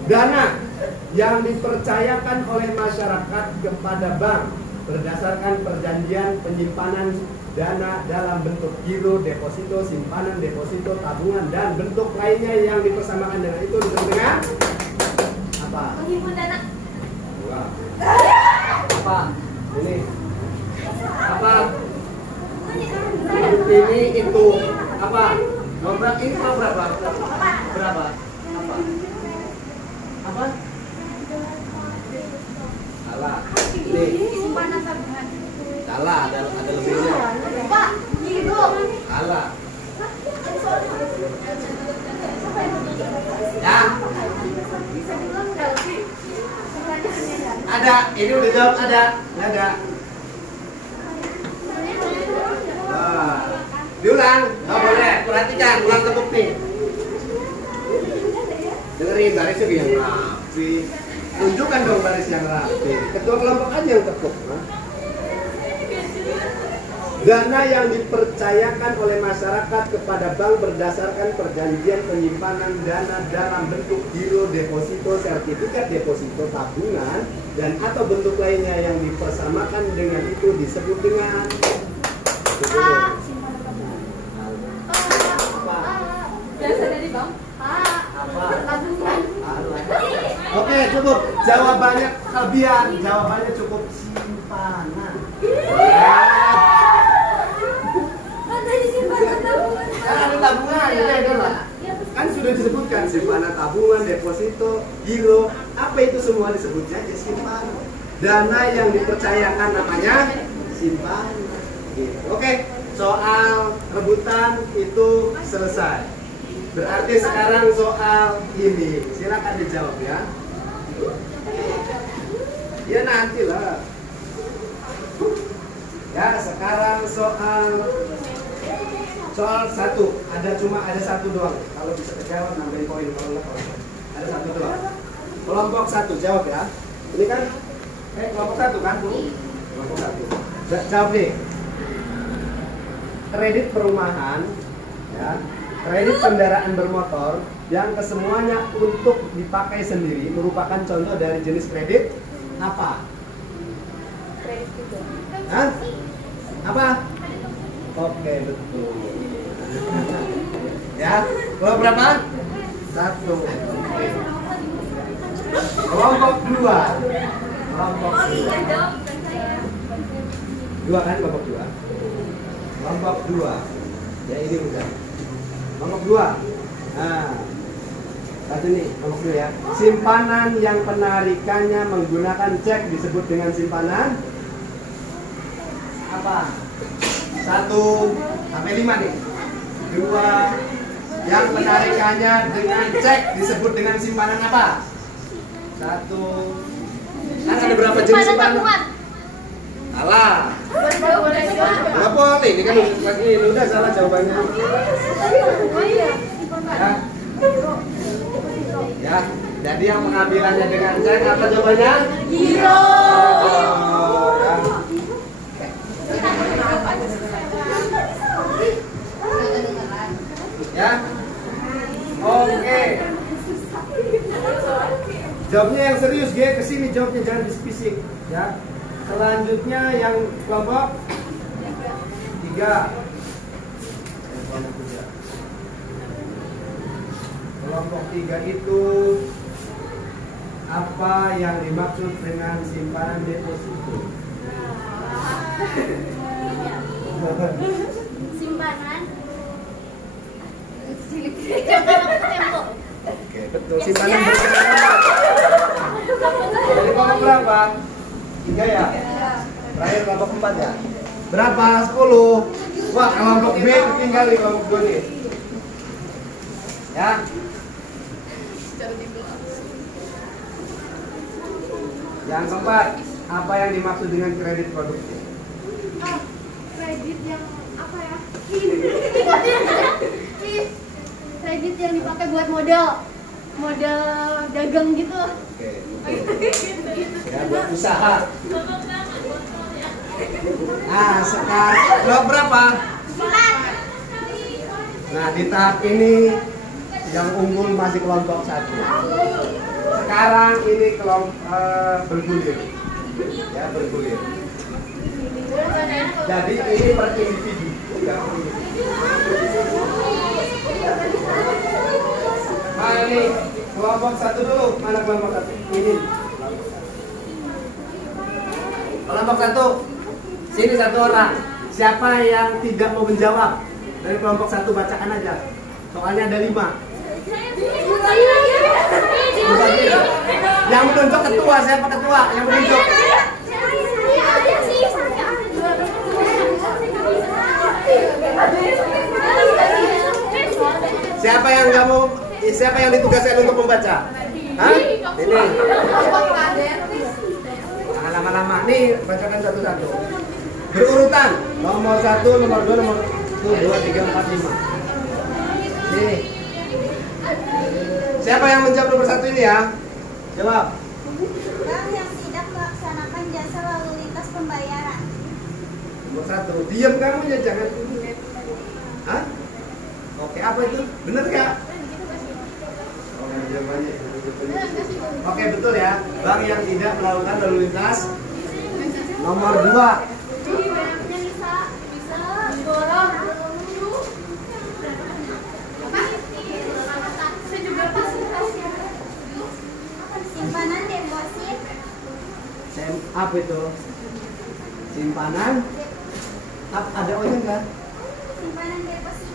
Dana yang dipercayakan oleh masyarakat kepada bank berdasarkan perjanjian penyimpanan dana dalam bentuk giro, deposito, simpanan, deposito, tabungan, dan bentuk lainnya yang dipersamakan dengan itu disebut dengan apa? Penghimpunan dana. Wah. Apa? Ini apa? Ini itu apa? Nomor ini berapa? Berapa? Apa? Apa? Salah. Ini Simpanan tabungan. salah, ada lebihnya. Pak, giro. Salah. Ya. Ada, ini udah jawab ada. Ada. Nah, diulang, nggak boleh. Perhatikan, ulang tepuk nih. Dengerin barisnya yang rapi. Tunjukkan dong baris yang rapi. Ketua kelompok aja yang tepuk. Dana yang dipercayakan oleh masyarakat kepada bank berdasarkan perjanjian penyimpanan dana dalam bentuk giro, deposito, sertifikat deposito, tabungan, dan atau bentuk lainnya yang dipersamakan dengan itu disebut dengan Biasa dari bank. Oke, cukup. Jawabannya kelebihan. Jawabannya cukup simpanan. Ada tabungan, kan sudah disebutkan simpanan, tabungan, deposito, giro, apa itu semua disebutnya ya simpanan. Dana yang dipercayakan namanya simpanan. Gitu. Oke, soal rebutan itu selesai. Berarti sekarang soal ini, silakan dijawab ya. Ya nantilah. Ya sekarang soal satu, ada satu doang. Kalau bisa terjawab nambahin poin, kalau enggak ada satu doang. Kelompok 1 jawab ya. Ini kan kelompok 1 kan Bu? Kelompok 1. Jawab nih. Kredit perumahan ya, kredit kendaraan bermotor yang kesemuanya untuk dipakai sendiri merupakan contoh dari jenis kredit apa? Kredit juga. Hah? Apa? Oke, betul. Ya, kelompok berapa? 1. Kelompok 2. Kelompok 2 kan kelompok 2. Kelompok 2. Ya ini udah. Kelompok 2. Nah, Satu nih, ngomong dulu ya. Simpanan yang penarikannya menggunakan cek disebut dengan simpanan apa? 1 sampai 5 nih. 2, yang penarikannya dengan cek disebut dengan simpanan apa? 1. Kan ada berapa jenis simpanan? Alah. Nggak boleh, ini kan udah salah jawabannya. Ya. Ya, jadi yang pengambilannya dengan cek apa jawabannya? Giro. Ya. Oke. Jawabnya yang serius, G. Kesini jawabnya, jangan bisik-bisik. Ya. Selanjutnya yang kelompok 3. Kelompok 3 itu apa yang dimaksud dengan simpanan deposito? Simpanan. Oke, betul. Simpanan berjangka. Jadi kelompok berapa? 3 ya? Terakhir kelompok 4 ya? Berapa? 10. Wah, kelompok B tinggal di kelompok 2 nih. Ya. Yang keempat, apa yang dimaksud dengan kredit produktif? Kredit yang apa ya? Kredit yang dipakai buat modal dagang gitu. Oke, betul. Ya, buat usaha. Nah, sekarang blok berapa? Nah, di tahap ini yang unggul masih kelompok 1. Sekarang ini kelompok bergulir. Ya, bergulir. Jadi ini per individu. Nah, ini kelompok 1 dulu. Mana kelompok 1? Ini. Kelompok 1. Sini 1 orang. Siapa yang tidak mau menjawab? Dari kelompok 1 bacakan aja. Soalnya ada 5. Yang menunjuk ketua, siapa ketua? Yang menunjuk. Siapa yang nggak mau? Siapa yang ditugaskan untuk membaca? Hah? Ini. Jangan lama-lama. Nih, bacakan satu-satu. Berurutan. Nomor 1, nomor 2, nomor 2, 3, 4, 5. Nih. Siapa yang menjawab nomor 1 ini ya? Jawab. Bank yang tidak melaksanakan jasa lalu lintas pembayaran. Nomor 1. Diam kamu ya, jangan. Hah? Oke, apa itu? Bener nggak? Oke, betul ya. Bank yang tidak melakukan lalu lintas. Nomor 2. Simpanan deposit. Apa itu? Simpanan? Ada O-nya nggak? Simpanan deposit.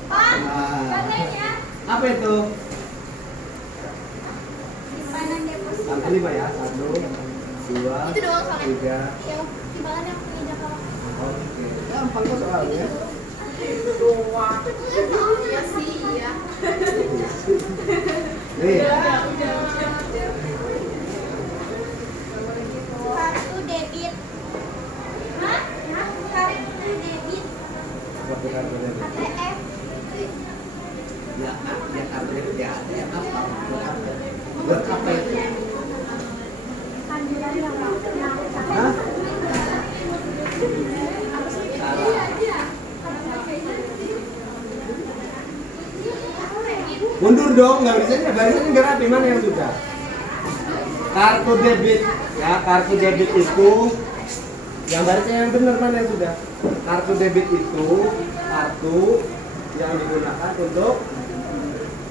Apa itu? Simpanan deposit. Sampai 5 ya. 1, 2, Itu doang soalnya. 3. Yang simpanan yang punya jangka waktu. Oke. Gampang kok soalnya. Doang. Iya sih, iya. Nih. Kartu debit. Hah? Kartu debit. Kartu debit. ATM. Ya, kartu debit ya. Apa? Buat apa itu? Hah? Salah. Mundur dong, nggak bisa, barisannya nggak rapi. Mana yang sudah? Kartu debit, ya kartu debit itu yang barisnya yang benar, mana yang sudah? Kartu debit itu kartu yang digunakan untuk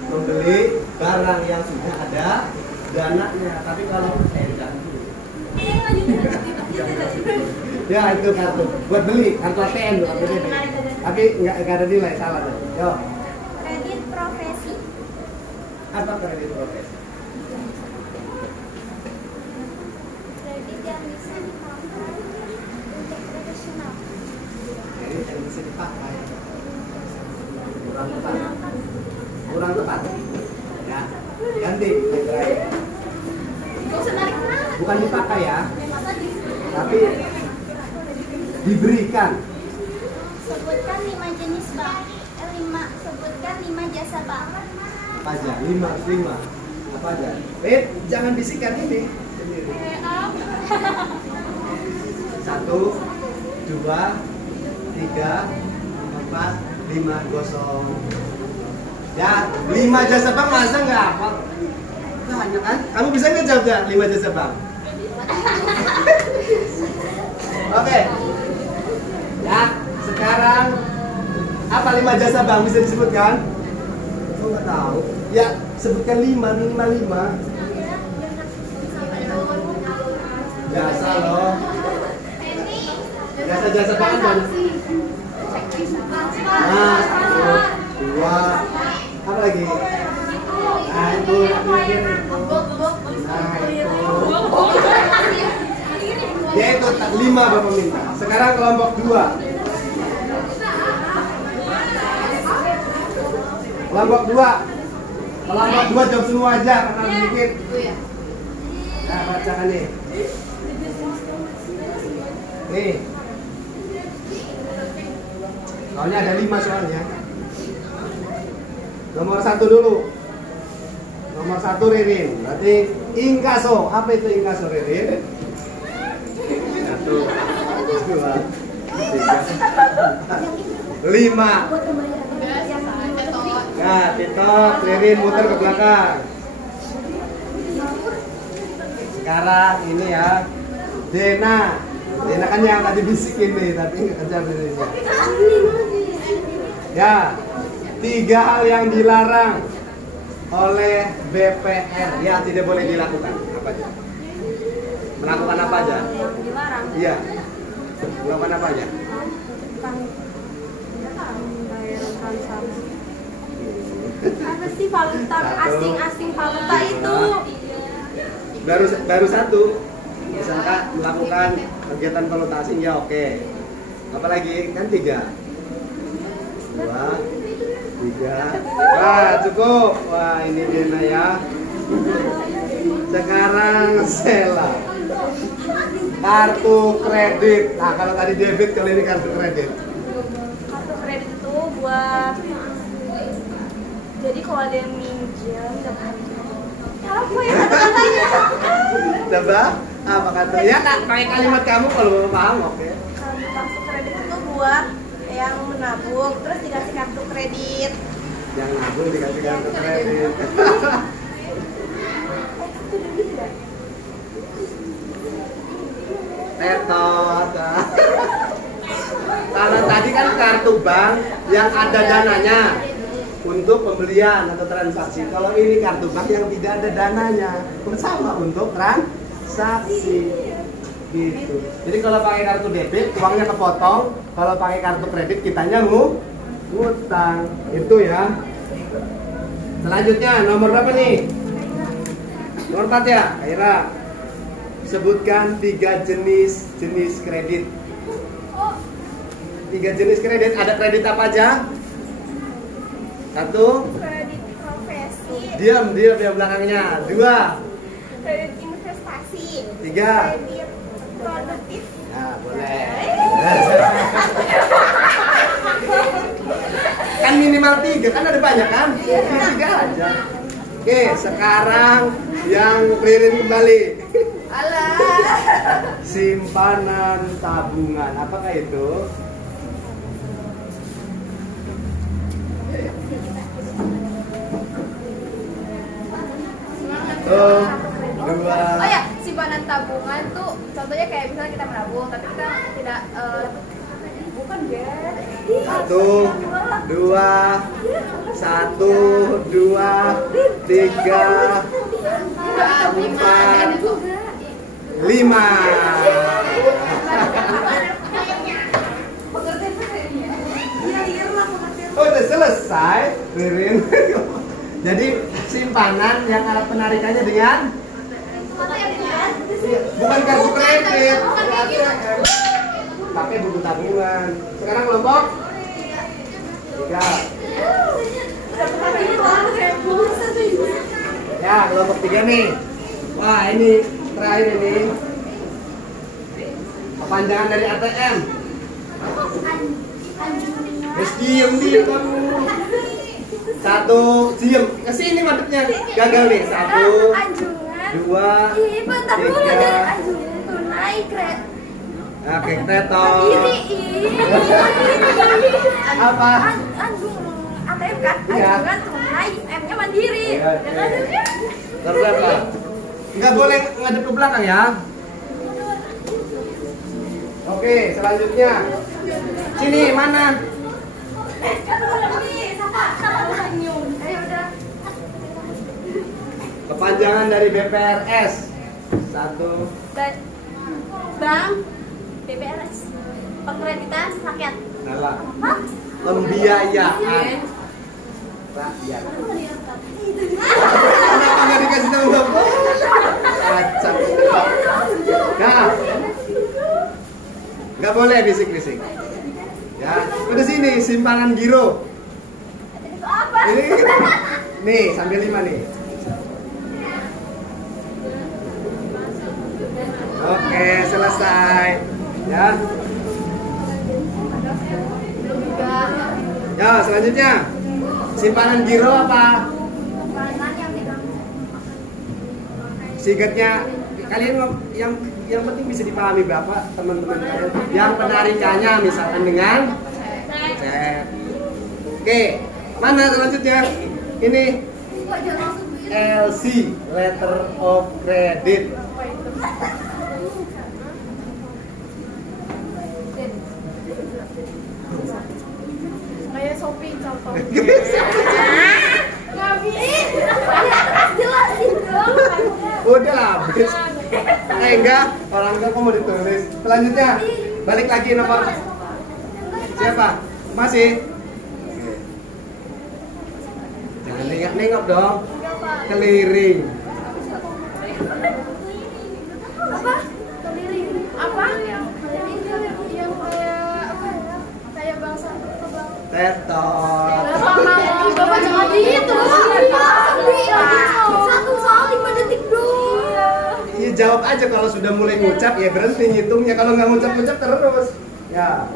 membeli barang yang sudah ada dananya. Tapi kalau ya itu kartu buat beli, kartu ATM tuh, kartu debit. Tapi nggak ada nilai, salah. Yo. Kredit profesi. Apa kredit profesi? Kredit yang bisa dipakai untuk profesional. Kredit yang bisa dipakai. Kurang tepat. Ya, ganti. Bukan dipakai ya, tapi diberikan. Sebutkan 5 jenis bank. Sebutkan 5 jasa bank. Apa aja? 5. Apa aja? Jangan bisikan ini sendiri. 1, 2, 3, 4, 5 gosong. Ya, 5 jasa bank masa nggak apa? Banyak kan? Kamu bisa nggak jawab ya 5 jasa bank? Oke. Ya, sekarang apa 5 jasa bank bisa disebutkan? Aku nggak tahu. Ya, sebutkan 5, minimal 5. Jasa loh. Jasa-jasa bank banyak. Nah, 1, 2, apa lagi? Nah, itu. Ya itu 5 Bapak minta. Sekarang kelompok 2. Kelompok 2. Kelompok 2 jawab semua aja karena sedikit. Nah, bacakan nih. Nih. Soalnya ada 5 soalnya. Nomor 1 dulu. Nomor 1 Ririn. Berarti inkaso. Apa itu inkaso Ririn? 1, 2, 3, 5. Nah, Tito, Ririn muter ke belakang. Sekarang ini ya, Dena. Dena kan yang tadi bisikin nih, tapi nggak kejar Ririnnya. Ya, 3 hal yang dilarang oleh BPR. Ya, tidak boleh dilakukan. Apa aja? Melakukan apa aja? Yang dilarang. Iya. Melakukan apa aja? Bayar transaksi. Apa sih valuta asing valuta itu? Baru 1. Misalkan melakukan kegiatan valuta asing ya oke. Apalagi kan 3. 2, 3. Wah, cukup. Wah, ini Dena ya. Sekarang Sela. Kartu kredit. Nah, kalau tadi debit, kalau ini kartu kredit. Kartu kredit itu buat, jadi kalau ada yang minjem dapat apa ya kata-katanya? Coba apa kata? Ya, pakai kalimat kamu kalau mau paham, oke. Kartu kredit itu buat yang menabung terus dikasih kartu kredit. Yang nabung dikasih kartu kredit. Tetot. Kalau tadi kan kartu bank yang ada dananya untuk pembelian atau transaksi. Kalau ini kartu bank yang tidak ada dananya, sama untuk transaksi. Gitu. Jadi kalau pakai kartu debit uangnya kepotong, kalau pakai kartu kredit kitanya ngutang. Itu ya. Selanjutnya nomor berapa nih? Nomor 4 ya, Kaira. Sebutkan 3 jenis kredit. 3 jenis kredit. Ada kredit apa aja? 1. Kredit profesi. Diam di belakangnya. 2. Kredit investasi. 3. Kredit produktif. Nah, boleh. Kan minimal 3, kan ada banyak kan? 3 aja. Oke, sekarang yang Ririn kembali. Alah. Simpanan tabungan, apakah itu? Oh, 2. Oh ya, simpanan tabungan tuh contohnya kayak misalnya kita menabung tapi kita tidak bukan Jen. 1, 2, 1, 2, 3, 4, 5. Oh, udah selesai, Ririn. Jadi simpanan yang alat penarikannya dengan bukan kartu kredit, ATM. Pakai buku tabungan. Sekarang kelompok 3. Ya, kelompok 3 nih. Wah, ini terakhir ini. Kepanjangan dari ATM. Wes diem kamu. 1, diem. Kesini madepnya. Gagal nih. 1, 2, 3. Tunai kredit. Oke, tetot. Apa? ATM kan, anjungan tunai, M-nya mandiri. Berapa? Nggak boleh ngadep ke belakang ya. Oke, selanjutnya. Sini, mana? Kepanjangan dari BPRS. 1. Bank BPRS. Pengkreditan rakyat. Salah. Pembiayaan rakyat. Kenapa nggak dikasih tahu Bapak? Acak. Nah, nggak boleh bisik-bisik. Ya, udah sini simpanan giro. Ini, nih sambil 5 nih. Oke, selesai. Ya. Ya, selanjutnya. Simpanan giro apa? Sigatnya kalian yang penting bisa dipahami Bapak, teman-teman kalian. Yang penarikannya misalkan dengan cek. Oke, mana selanjutnya? Ini LC, letter of credit. Kayak shopping contoh. Jelasin dong. Udah lah, habis. Enggak, orang enggak mau ditulis. Selanjutnya, balik lagi nomor. Siapa? Masih? Jangan nengok-nengok dong. Keliring. Apa? Keliling. Apa? Yang kayak apa ya? Kayak bangsa Tetot. Bapak jangan gitu. Satu soal 5 detik doang. Iya, jawab aja kalau sudah mulai ngucap ya berhenti ngitungnya. Kalau nggak ngucap-ngucap terus. Ya.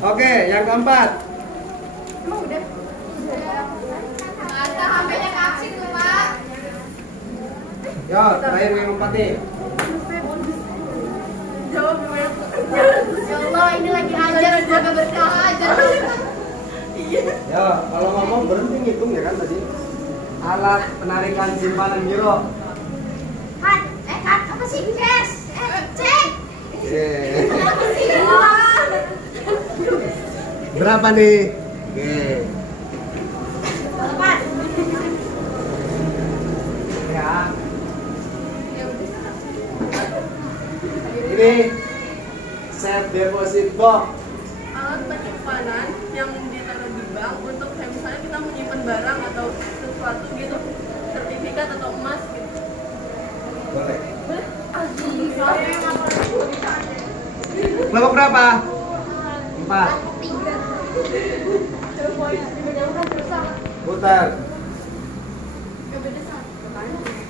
Oke, yang keempat. Emang udah? Ada HP-nya kasih tuh, Pak. Yo, terakhir yang keempat nih. Jawab gimana? Ya Allah, ini lagi ajar, jaga berkah aja. Ya, kalau ngomong berhenti ngitung ya kan tadi. Alat penarikan simpanan giro. Apa sih? Cash. Cek. Apa sih? Berapa nih? Oke. Lepas. Ya. Ini safe deposit box. Alat penyimpanan yang ditaruh di bank untuk kayak misalnya kita menyimpan barang atau sesuatu gitu, sertifikat atau emas gitu. Boleh. Kelompok berapa? 4. Putar.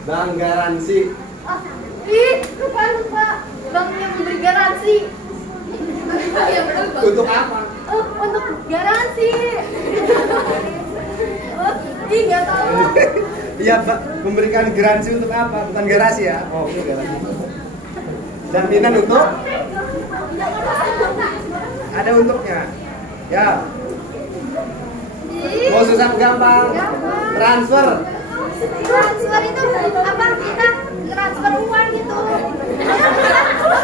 Bank garansi. Lupa. Bank yang memberi garansi. Untuk apa? Untuk garansi. Nggak tahu. Iya, Pak. Memberikan garansi untuk apa? Bukan garasi ya? Oh, ini garansi. Jaminan untuk? Ada untuknya. Ya. Mau susah gampang. Transfer. Transfer itu apa? Kita transfer uang gitu.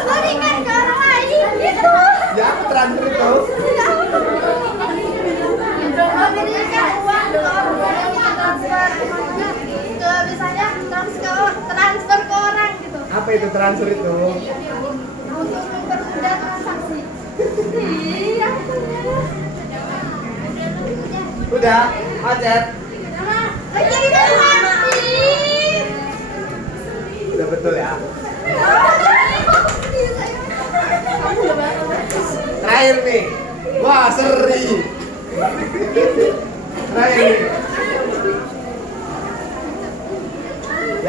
Berikan ke orang lain gitu. Ya, apa transfer itu? Memberikan uang ke orang lain, transfer ke misalnya transfer ke orang gitu. Apa itu transfer itu? Untuk mempermudah transaksi. Iya. Udah, macet. Lagi di dalam.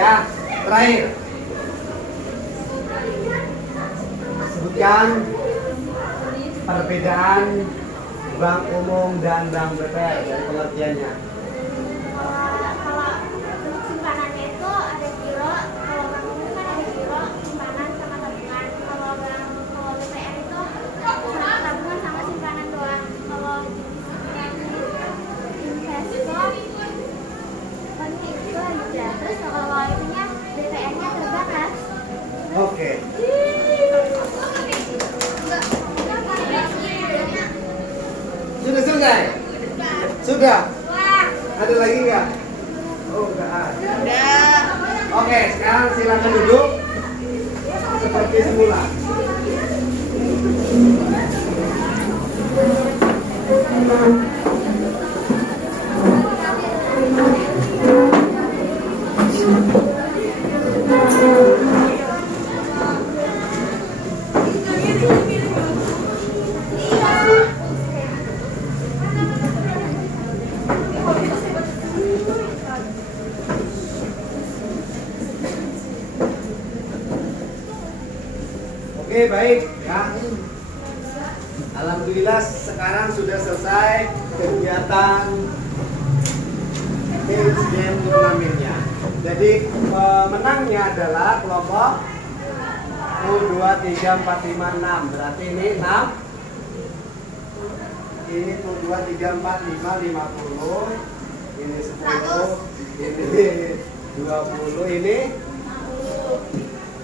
Ya, terakhir. Sebutkan perbedaan bank umum dan bank BPR dari pengertiannya. Kalau untuk simpanannya itu ada giro, kalau bank umum kan ada giro, simpanan sama tabungan. Kalau BPR itu sama tabungan sama simpanan doang. Kalau investor banyak itu aja. Terus kalau itunya BPR-nya terbatas. Oke. Sudah selesai? Sudah? Ada lagi nggak? Oh, nggak ada. Udah. Oke, sekarang silakan duduk seperti semula. Oke, baik ya. Alhamdulillah sekarang sudah selesai kegiatan Games Game turnamennya. Jadi pemenangnya adalah kelompok U2, 3, 4, 5, 6. Berarti ini 6. Ini U2, 3, 4, 5, 50. Ini 10. Ini 20. Ini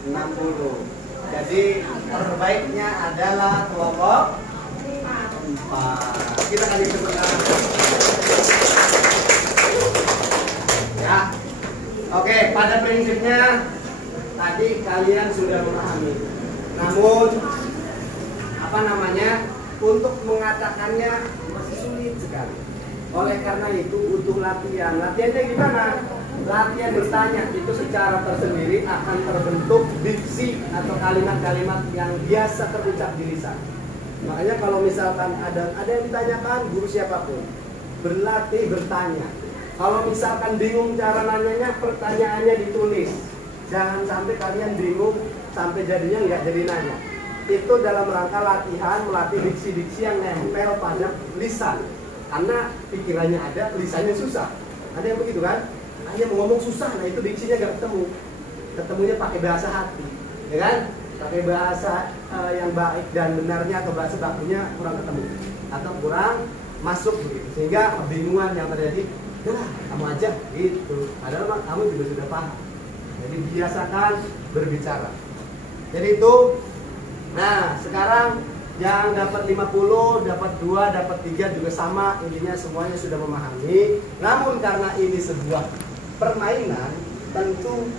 60. Jadi terbaiknya adalah kelompok 4. Kita akan tepuk tangan. Ya. Oke, pada prinsipnya tadi kalian sudah memahami. Namun untuk mengatakannya masih sulit sekali. Oleh karena itu butuh latihan. Latihannya gimana? Latihan bertanya itu secara tersendiri akan terbentuk diksi atau kalimat-kalimat yang biasa terucap di lisan. Makanya kalau misalkan ada yang ditanyakan, guru siapapun berlatih bertanya. Kalau misalkan bingung cara nanyanya, pertanyaannya ditulis. Jangan sampai kalian bingung sampai jadinya nggak jadi nanya. Itu dalam rangka latihan melatih diksi-diksi yang nempel pada lisan. Karena pikirannya ada, lisannya susah. Ada yang begitu kan? Hanya mau ngomong susah, nah itu diksinya gak ketemu. Ketemunya pakai bahasa hati, ya kan? Pakai bahasa yang baik dan benarnya atau bahasa bakunya kurang ketemu atau kurang masuk begitu. Sehingga kebingungan yang terjadi, udah kamu aja gitu. Padahal kamu juga sudah paham. Jadi biasakan berbicara. Jadi itu. Nah sekarang yang dapat 50, dapat 2, dapat 3 juga sama. Intinya semuanya sudah memahami. Namun karena ini sebuah permainan, tentu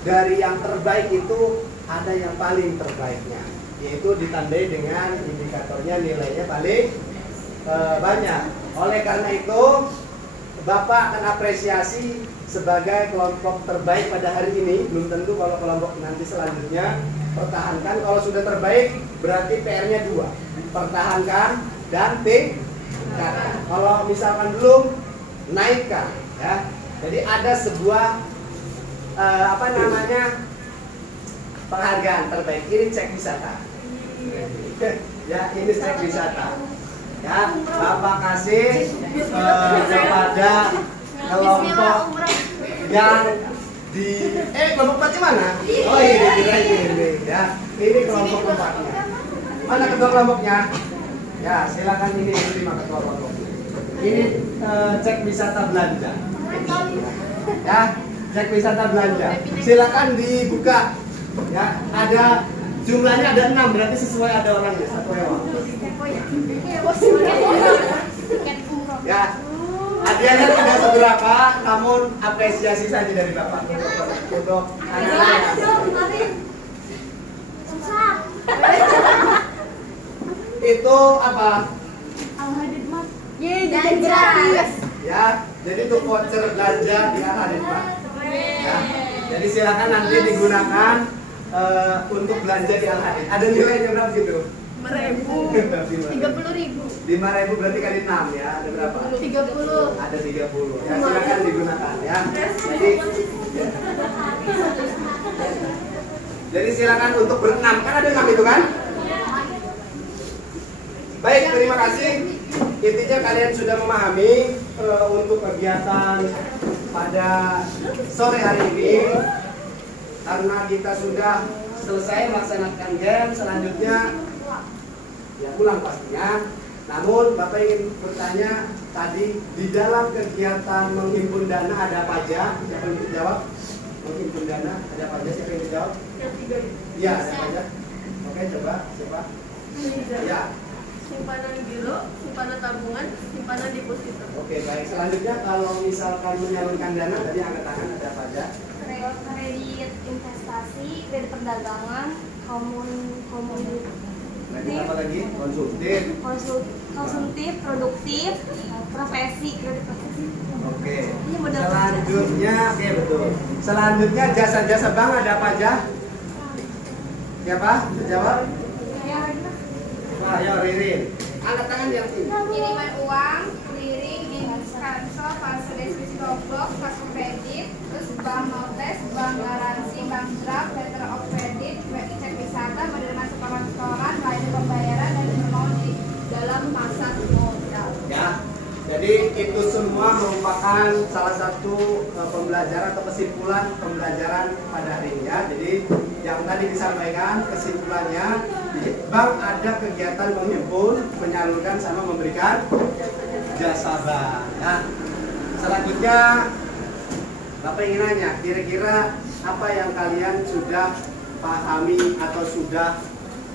dari yang terbaik itu ada yang paling terbaiknya, yaitu ditandai dengan indikatornya nilainya paling banyak. Oleh karena itu Bapak akan apresiasi sebagai kelompok terbaik pada hari ini. Belum tentu kalau kelompok nanti selanjutnya. Pertahankan, kalau sudah terbaik berarti PR-nya 2, pertahankan dan tingkatkan. Kalau misalkan belum, naikkan ya. Jadi ada sebuah penghargaan terbaik. Ini cek wisata. Ya, ini cek wisata. Ya, Bapak kasih kepada kelompok yang di kelompok 4 mana? Oh ini ya. Ini kelompok 4-nya. Mana ketua kelompoknya? Ya, silakan ini diterima ketua kelompoknya. Ini cek wisata belanja. Ya, cek wisata belanja. Silakan dibuka. Ya, ada jumlahnya ada 6, berarti sesuai ada orangnya, satu hewan. Ya. Hadiahnya tidak seberapa, namun apresiasi saja dari Bapak untuk anak-anak. Itu apa? Ya, jadi itu voucher belanja di Al-Hadidmat. Ya, jadi silakan nanti digunakan untuk belanja di Al-Hadid. Ada nilainya berapa gitu? 30.000. 5.000 berarti kali 6 ya. Ada berapa? 30. Ada 30. Ya, silakan digunakan ya. Jadi Jadi silakan untuk berenam, kan ada 6 itu kan? Baik, terima kasih. Intinya kalian sudah memahami untuk kegiatan pada sore hari ini. Karena kita sudah selesai melaksanakan game, selanjutnya ya pulang pastinya. Namun Bapak ingin bertanya tadi di dalam kegiatan menghimpun dana ada apa aja? Siapa yang bisa jawab? Menghimpun dana ada apa aja? Siapa yang bisa jawab? Yang 3 itu. Iya, ada apa aja? Oke, coba siapa? Ya. Simpanan giro, simpanan tabungan, simpanan deposito. Oke, baik. Selanjutnya kalau misalkan menyalurkan dana tadi angkat tangan ada apa aja? Kredit investasi, kredit perdagangan, Lagi apa lagi? Konsumtif. konsumtif, produktif, profesi, kredit profesi. Oke. Ini modal Selanjutnya, oke betul. Selanjutnya jasa-jasa bank ada apa aja? Siapa? Bisa jawab? Wah, ya Ririn. Angkat tangan yang tinggi. Kiriman uang, clearing, bisnis transfer, fase deskripsi box, kartu kredit, terus bank notes, bank garansi, bank draft, letter of credit, cek wisata, menerima setoran, layanan pembayaran dan bermain di dalam pasar modal. Ya. Jadi itu semua merupakan salah satu pembelajaran atau kesimpulan pembelajaran pada hari ini ya. Jadi yang tadi disampaikan kesimpulannya, di bank ada kegiatan menghimpun, menyalurkan sama memberikan jasa bank. Ya. Selanjutnya Bapak ingin nanya, kira-kira apa yang kalian sudah pahami atau sudah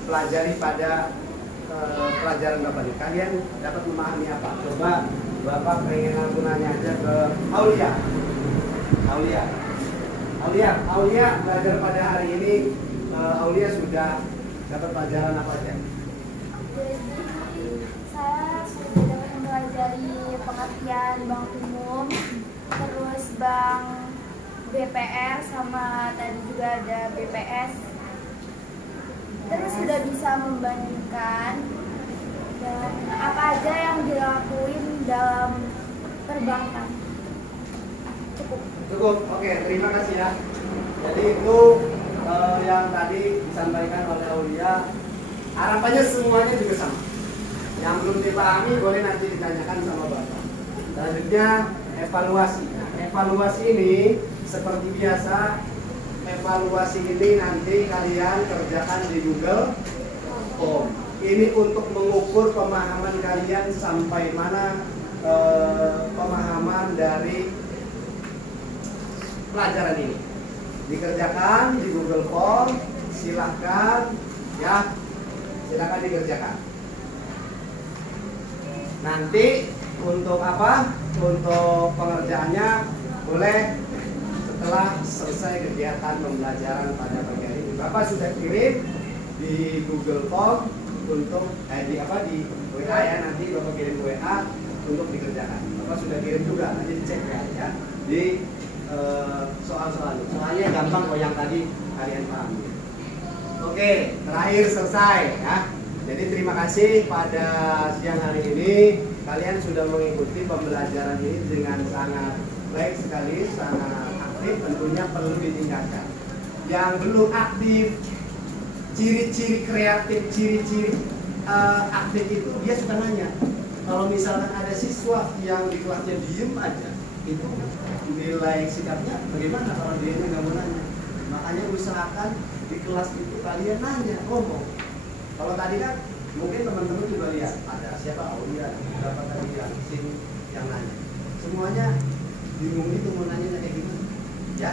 pelajari pada pelajaran Bapak ini? Kalian dapat memahami apa? Coba Bapak pengen aku nanya aja ke Aulia. Aulia belajar pada hari ini, Aulia sudah dapat pelajaran apa aja? Jadi saya sudah dapat mempelajari pengertian bank umum, terus bank BPR sama tadi juga ada BPS. Terus sudah bisa membandingkan dan apa aja yang dilakuin dalam perbankan. Cukup, oke, terima kasih ya. Jadi itu yang tadi disampaikan oleh Aulia, harapannya semuanya juga sama. Yang belum dipahami boleh nanti ditanyakan sama Bapak. Selanjutnya evaluasi. Nah, evaluasi ini seperti biasa, evaluasi ini nanti kalian kerjakan di Google Form. Ini untuk mengukur pemahaman kalian sampai mana pemahaman dari pelajaran ini. Dikerjakan di Google Form, silahkan ya, silahkan dikerjakan. Nanti untuk apa? Untuk pengerjaannya boleh setelah selesai kegiatan pembelajaran pada pagi hari ini. Bapak sudah kirim di Google Form untuk di WA ya, nanti Bapak kirim WA untuk dikerjakan. Bapak sudah kirim juga, nanti dicek ya di soalnya gampang kok yang tadi kalian pahami. Oke, terakhir selesai ya. Jadi terima kasih pada siang hari ini kalian sudah mengikuti pembelajaran ini dengan sangat baik sekali, sangat aktif, tentunya perlu ditingkatkan. Yang belum aktif, ciri-ciri kreatif, ciri-ciri aktif itu dia suka nanya. Kalau misalkan ada siswa yang di kelasnya diem aja, itu nilai sikapnya bagaimana kalau dia nggak mau nanya. Makanya usahakan di kelas itu kalian nanya, ngomong. Kalau tadi kan mungkin teman-teman juga lihat ada siapa Aulia, berapa tadi yang sini yang nanya. Semuanya bingung itu mau nanya kayak gimana, ya.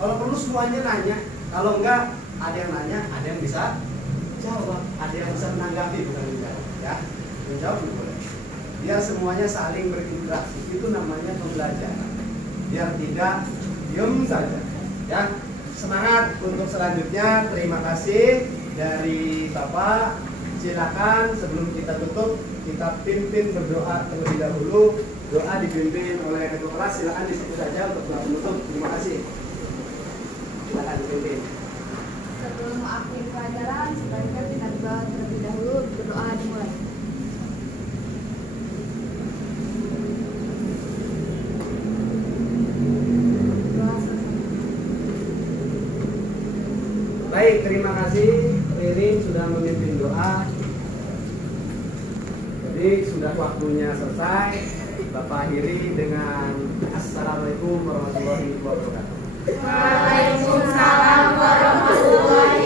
Kalau perlu semuanya nanya, kalau enggak ada yang nanya, ada yang bisa jawab, ada yang bisa menanggapi bukan menjawab, ya. Menjawab juga boleh. Biar semuanya saling berinteraksi, itu namanya pembelajaran. Biar tidak diem saja, ya. Semangat untuk selanjutnya. Terima kasih dari Bapak. Silakan sebelum kita tutup, kita pimpin berdoa terlebih dahulu. Doa dipimpin oleh ketua kelas. Silakan di situ saja untuk doa penutup. Terima kasih. Silakan dipimpin. Sebelum akhir pelajaran, sebaiknya kita berdoa terlebih dahulu. Berdoa dimulai. Baik, terima kasih Ririn sudah memimpin doa. Jadi sudah waktunya selesai. Bapak akhiri dengan Assalamualaikum warahmatullahi wabarakatuh. Waalaikumsalam warahmatullahi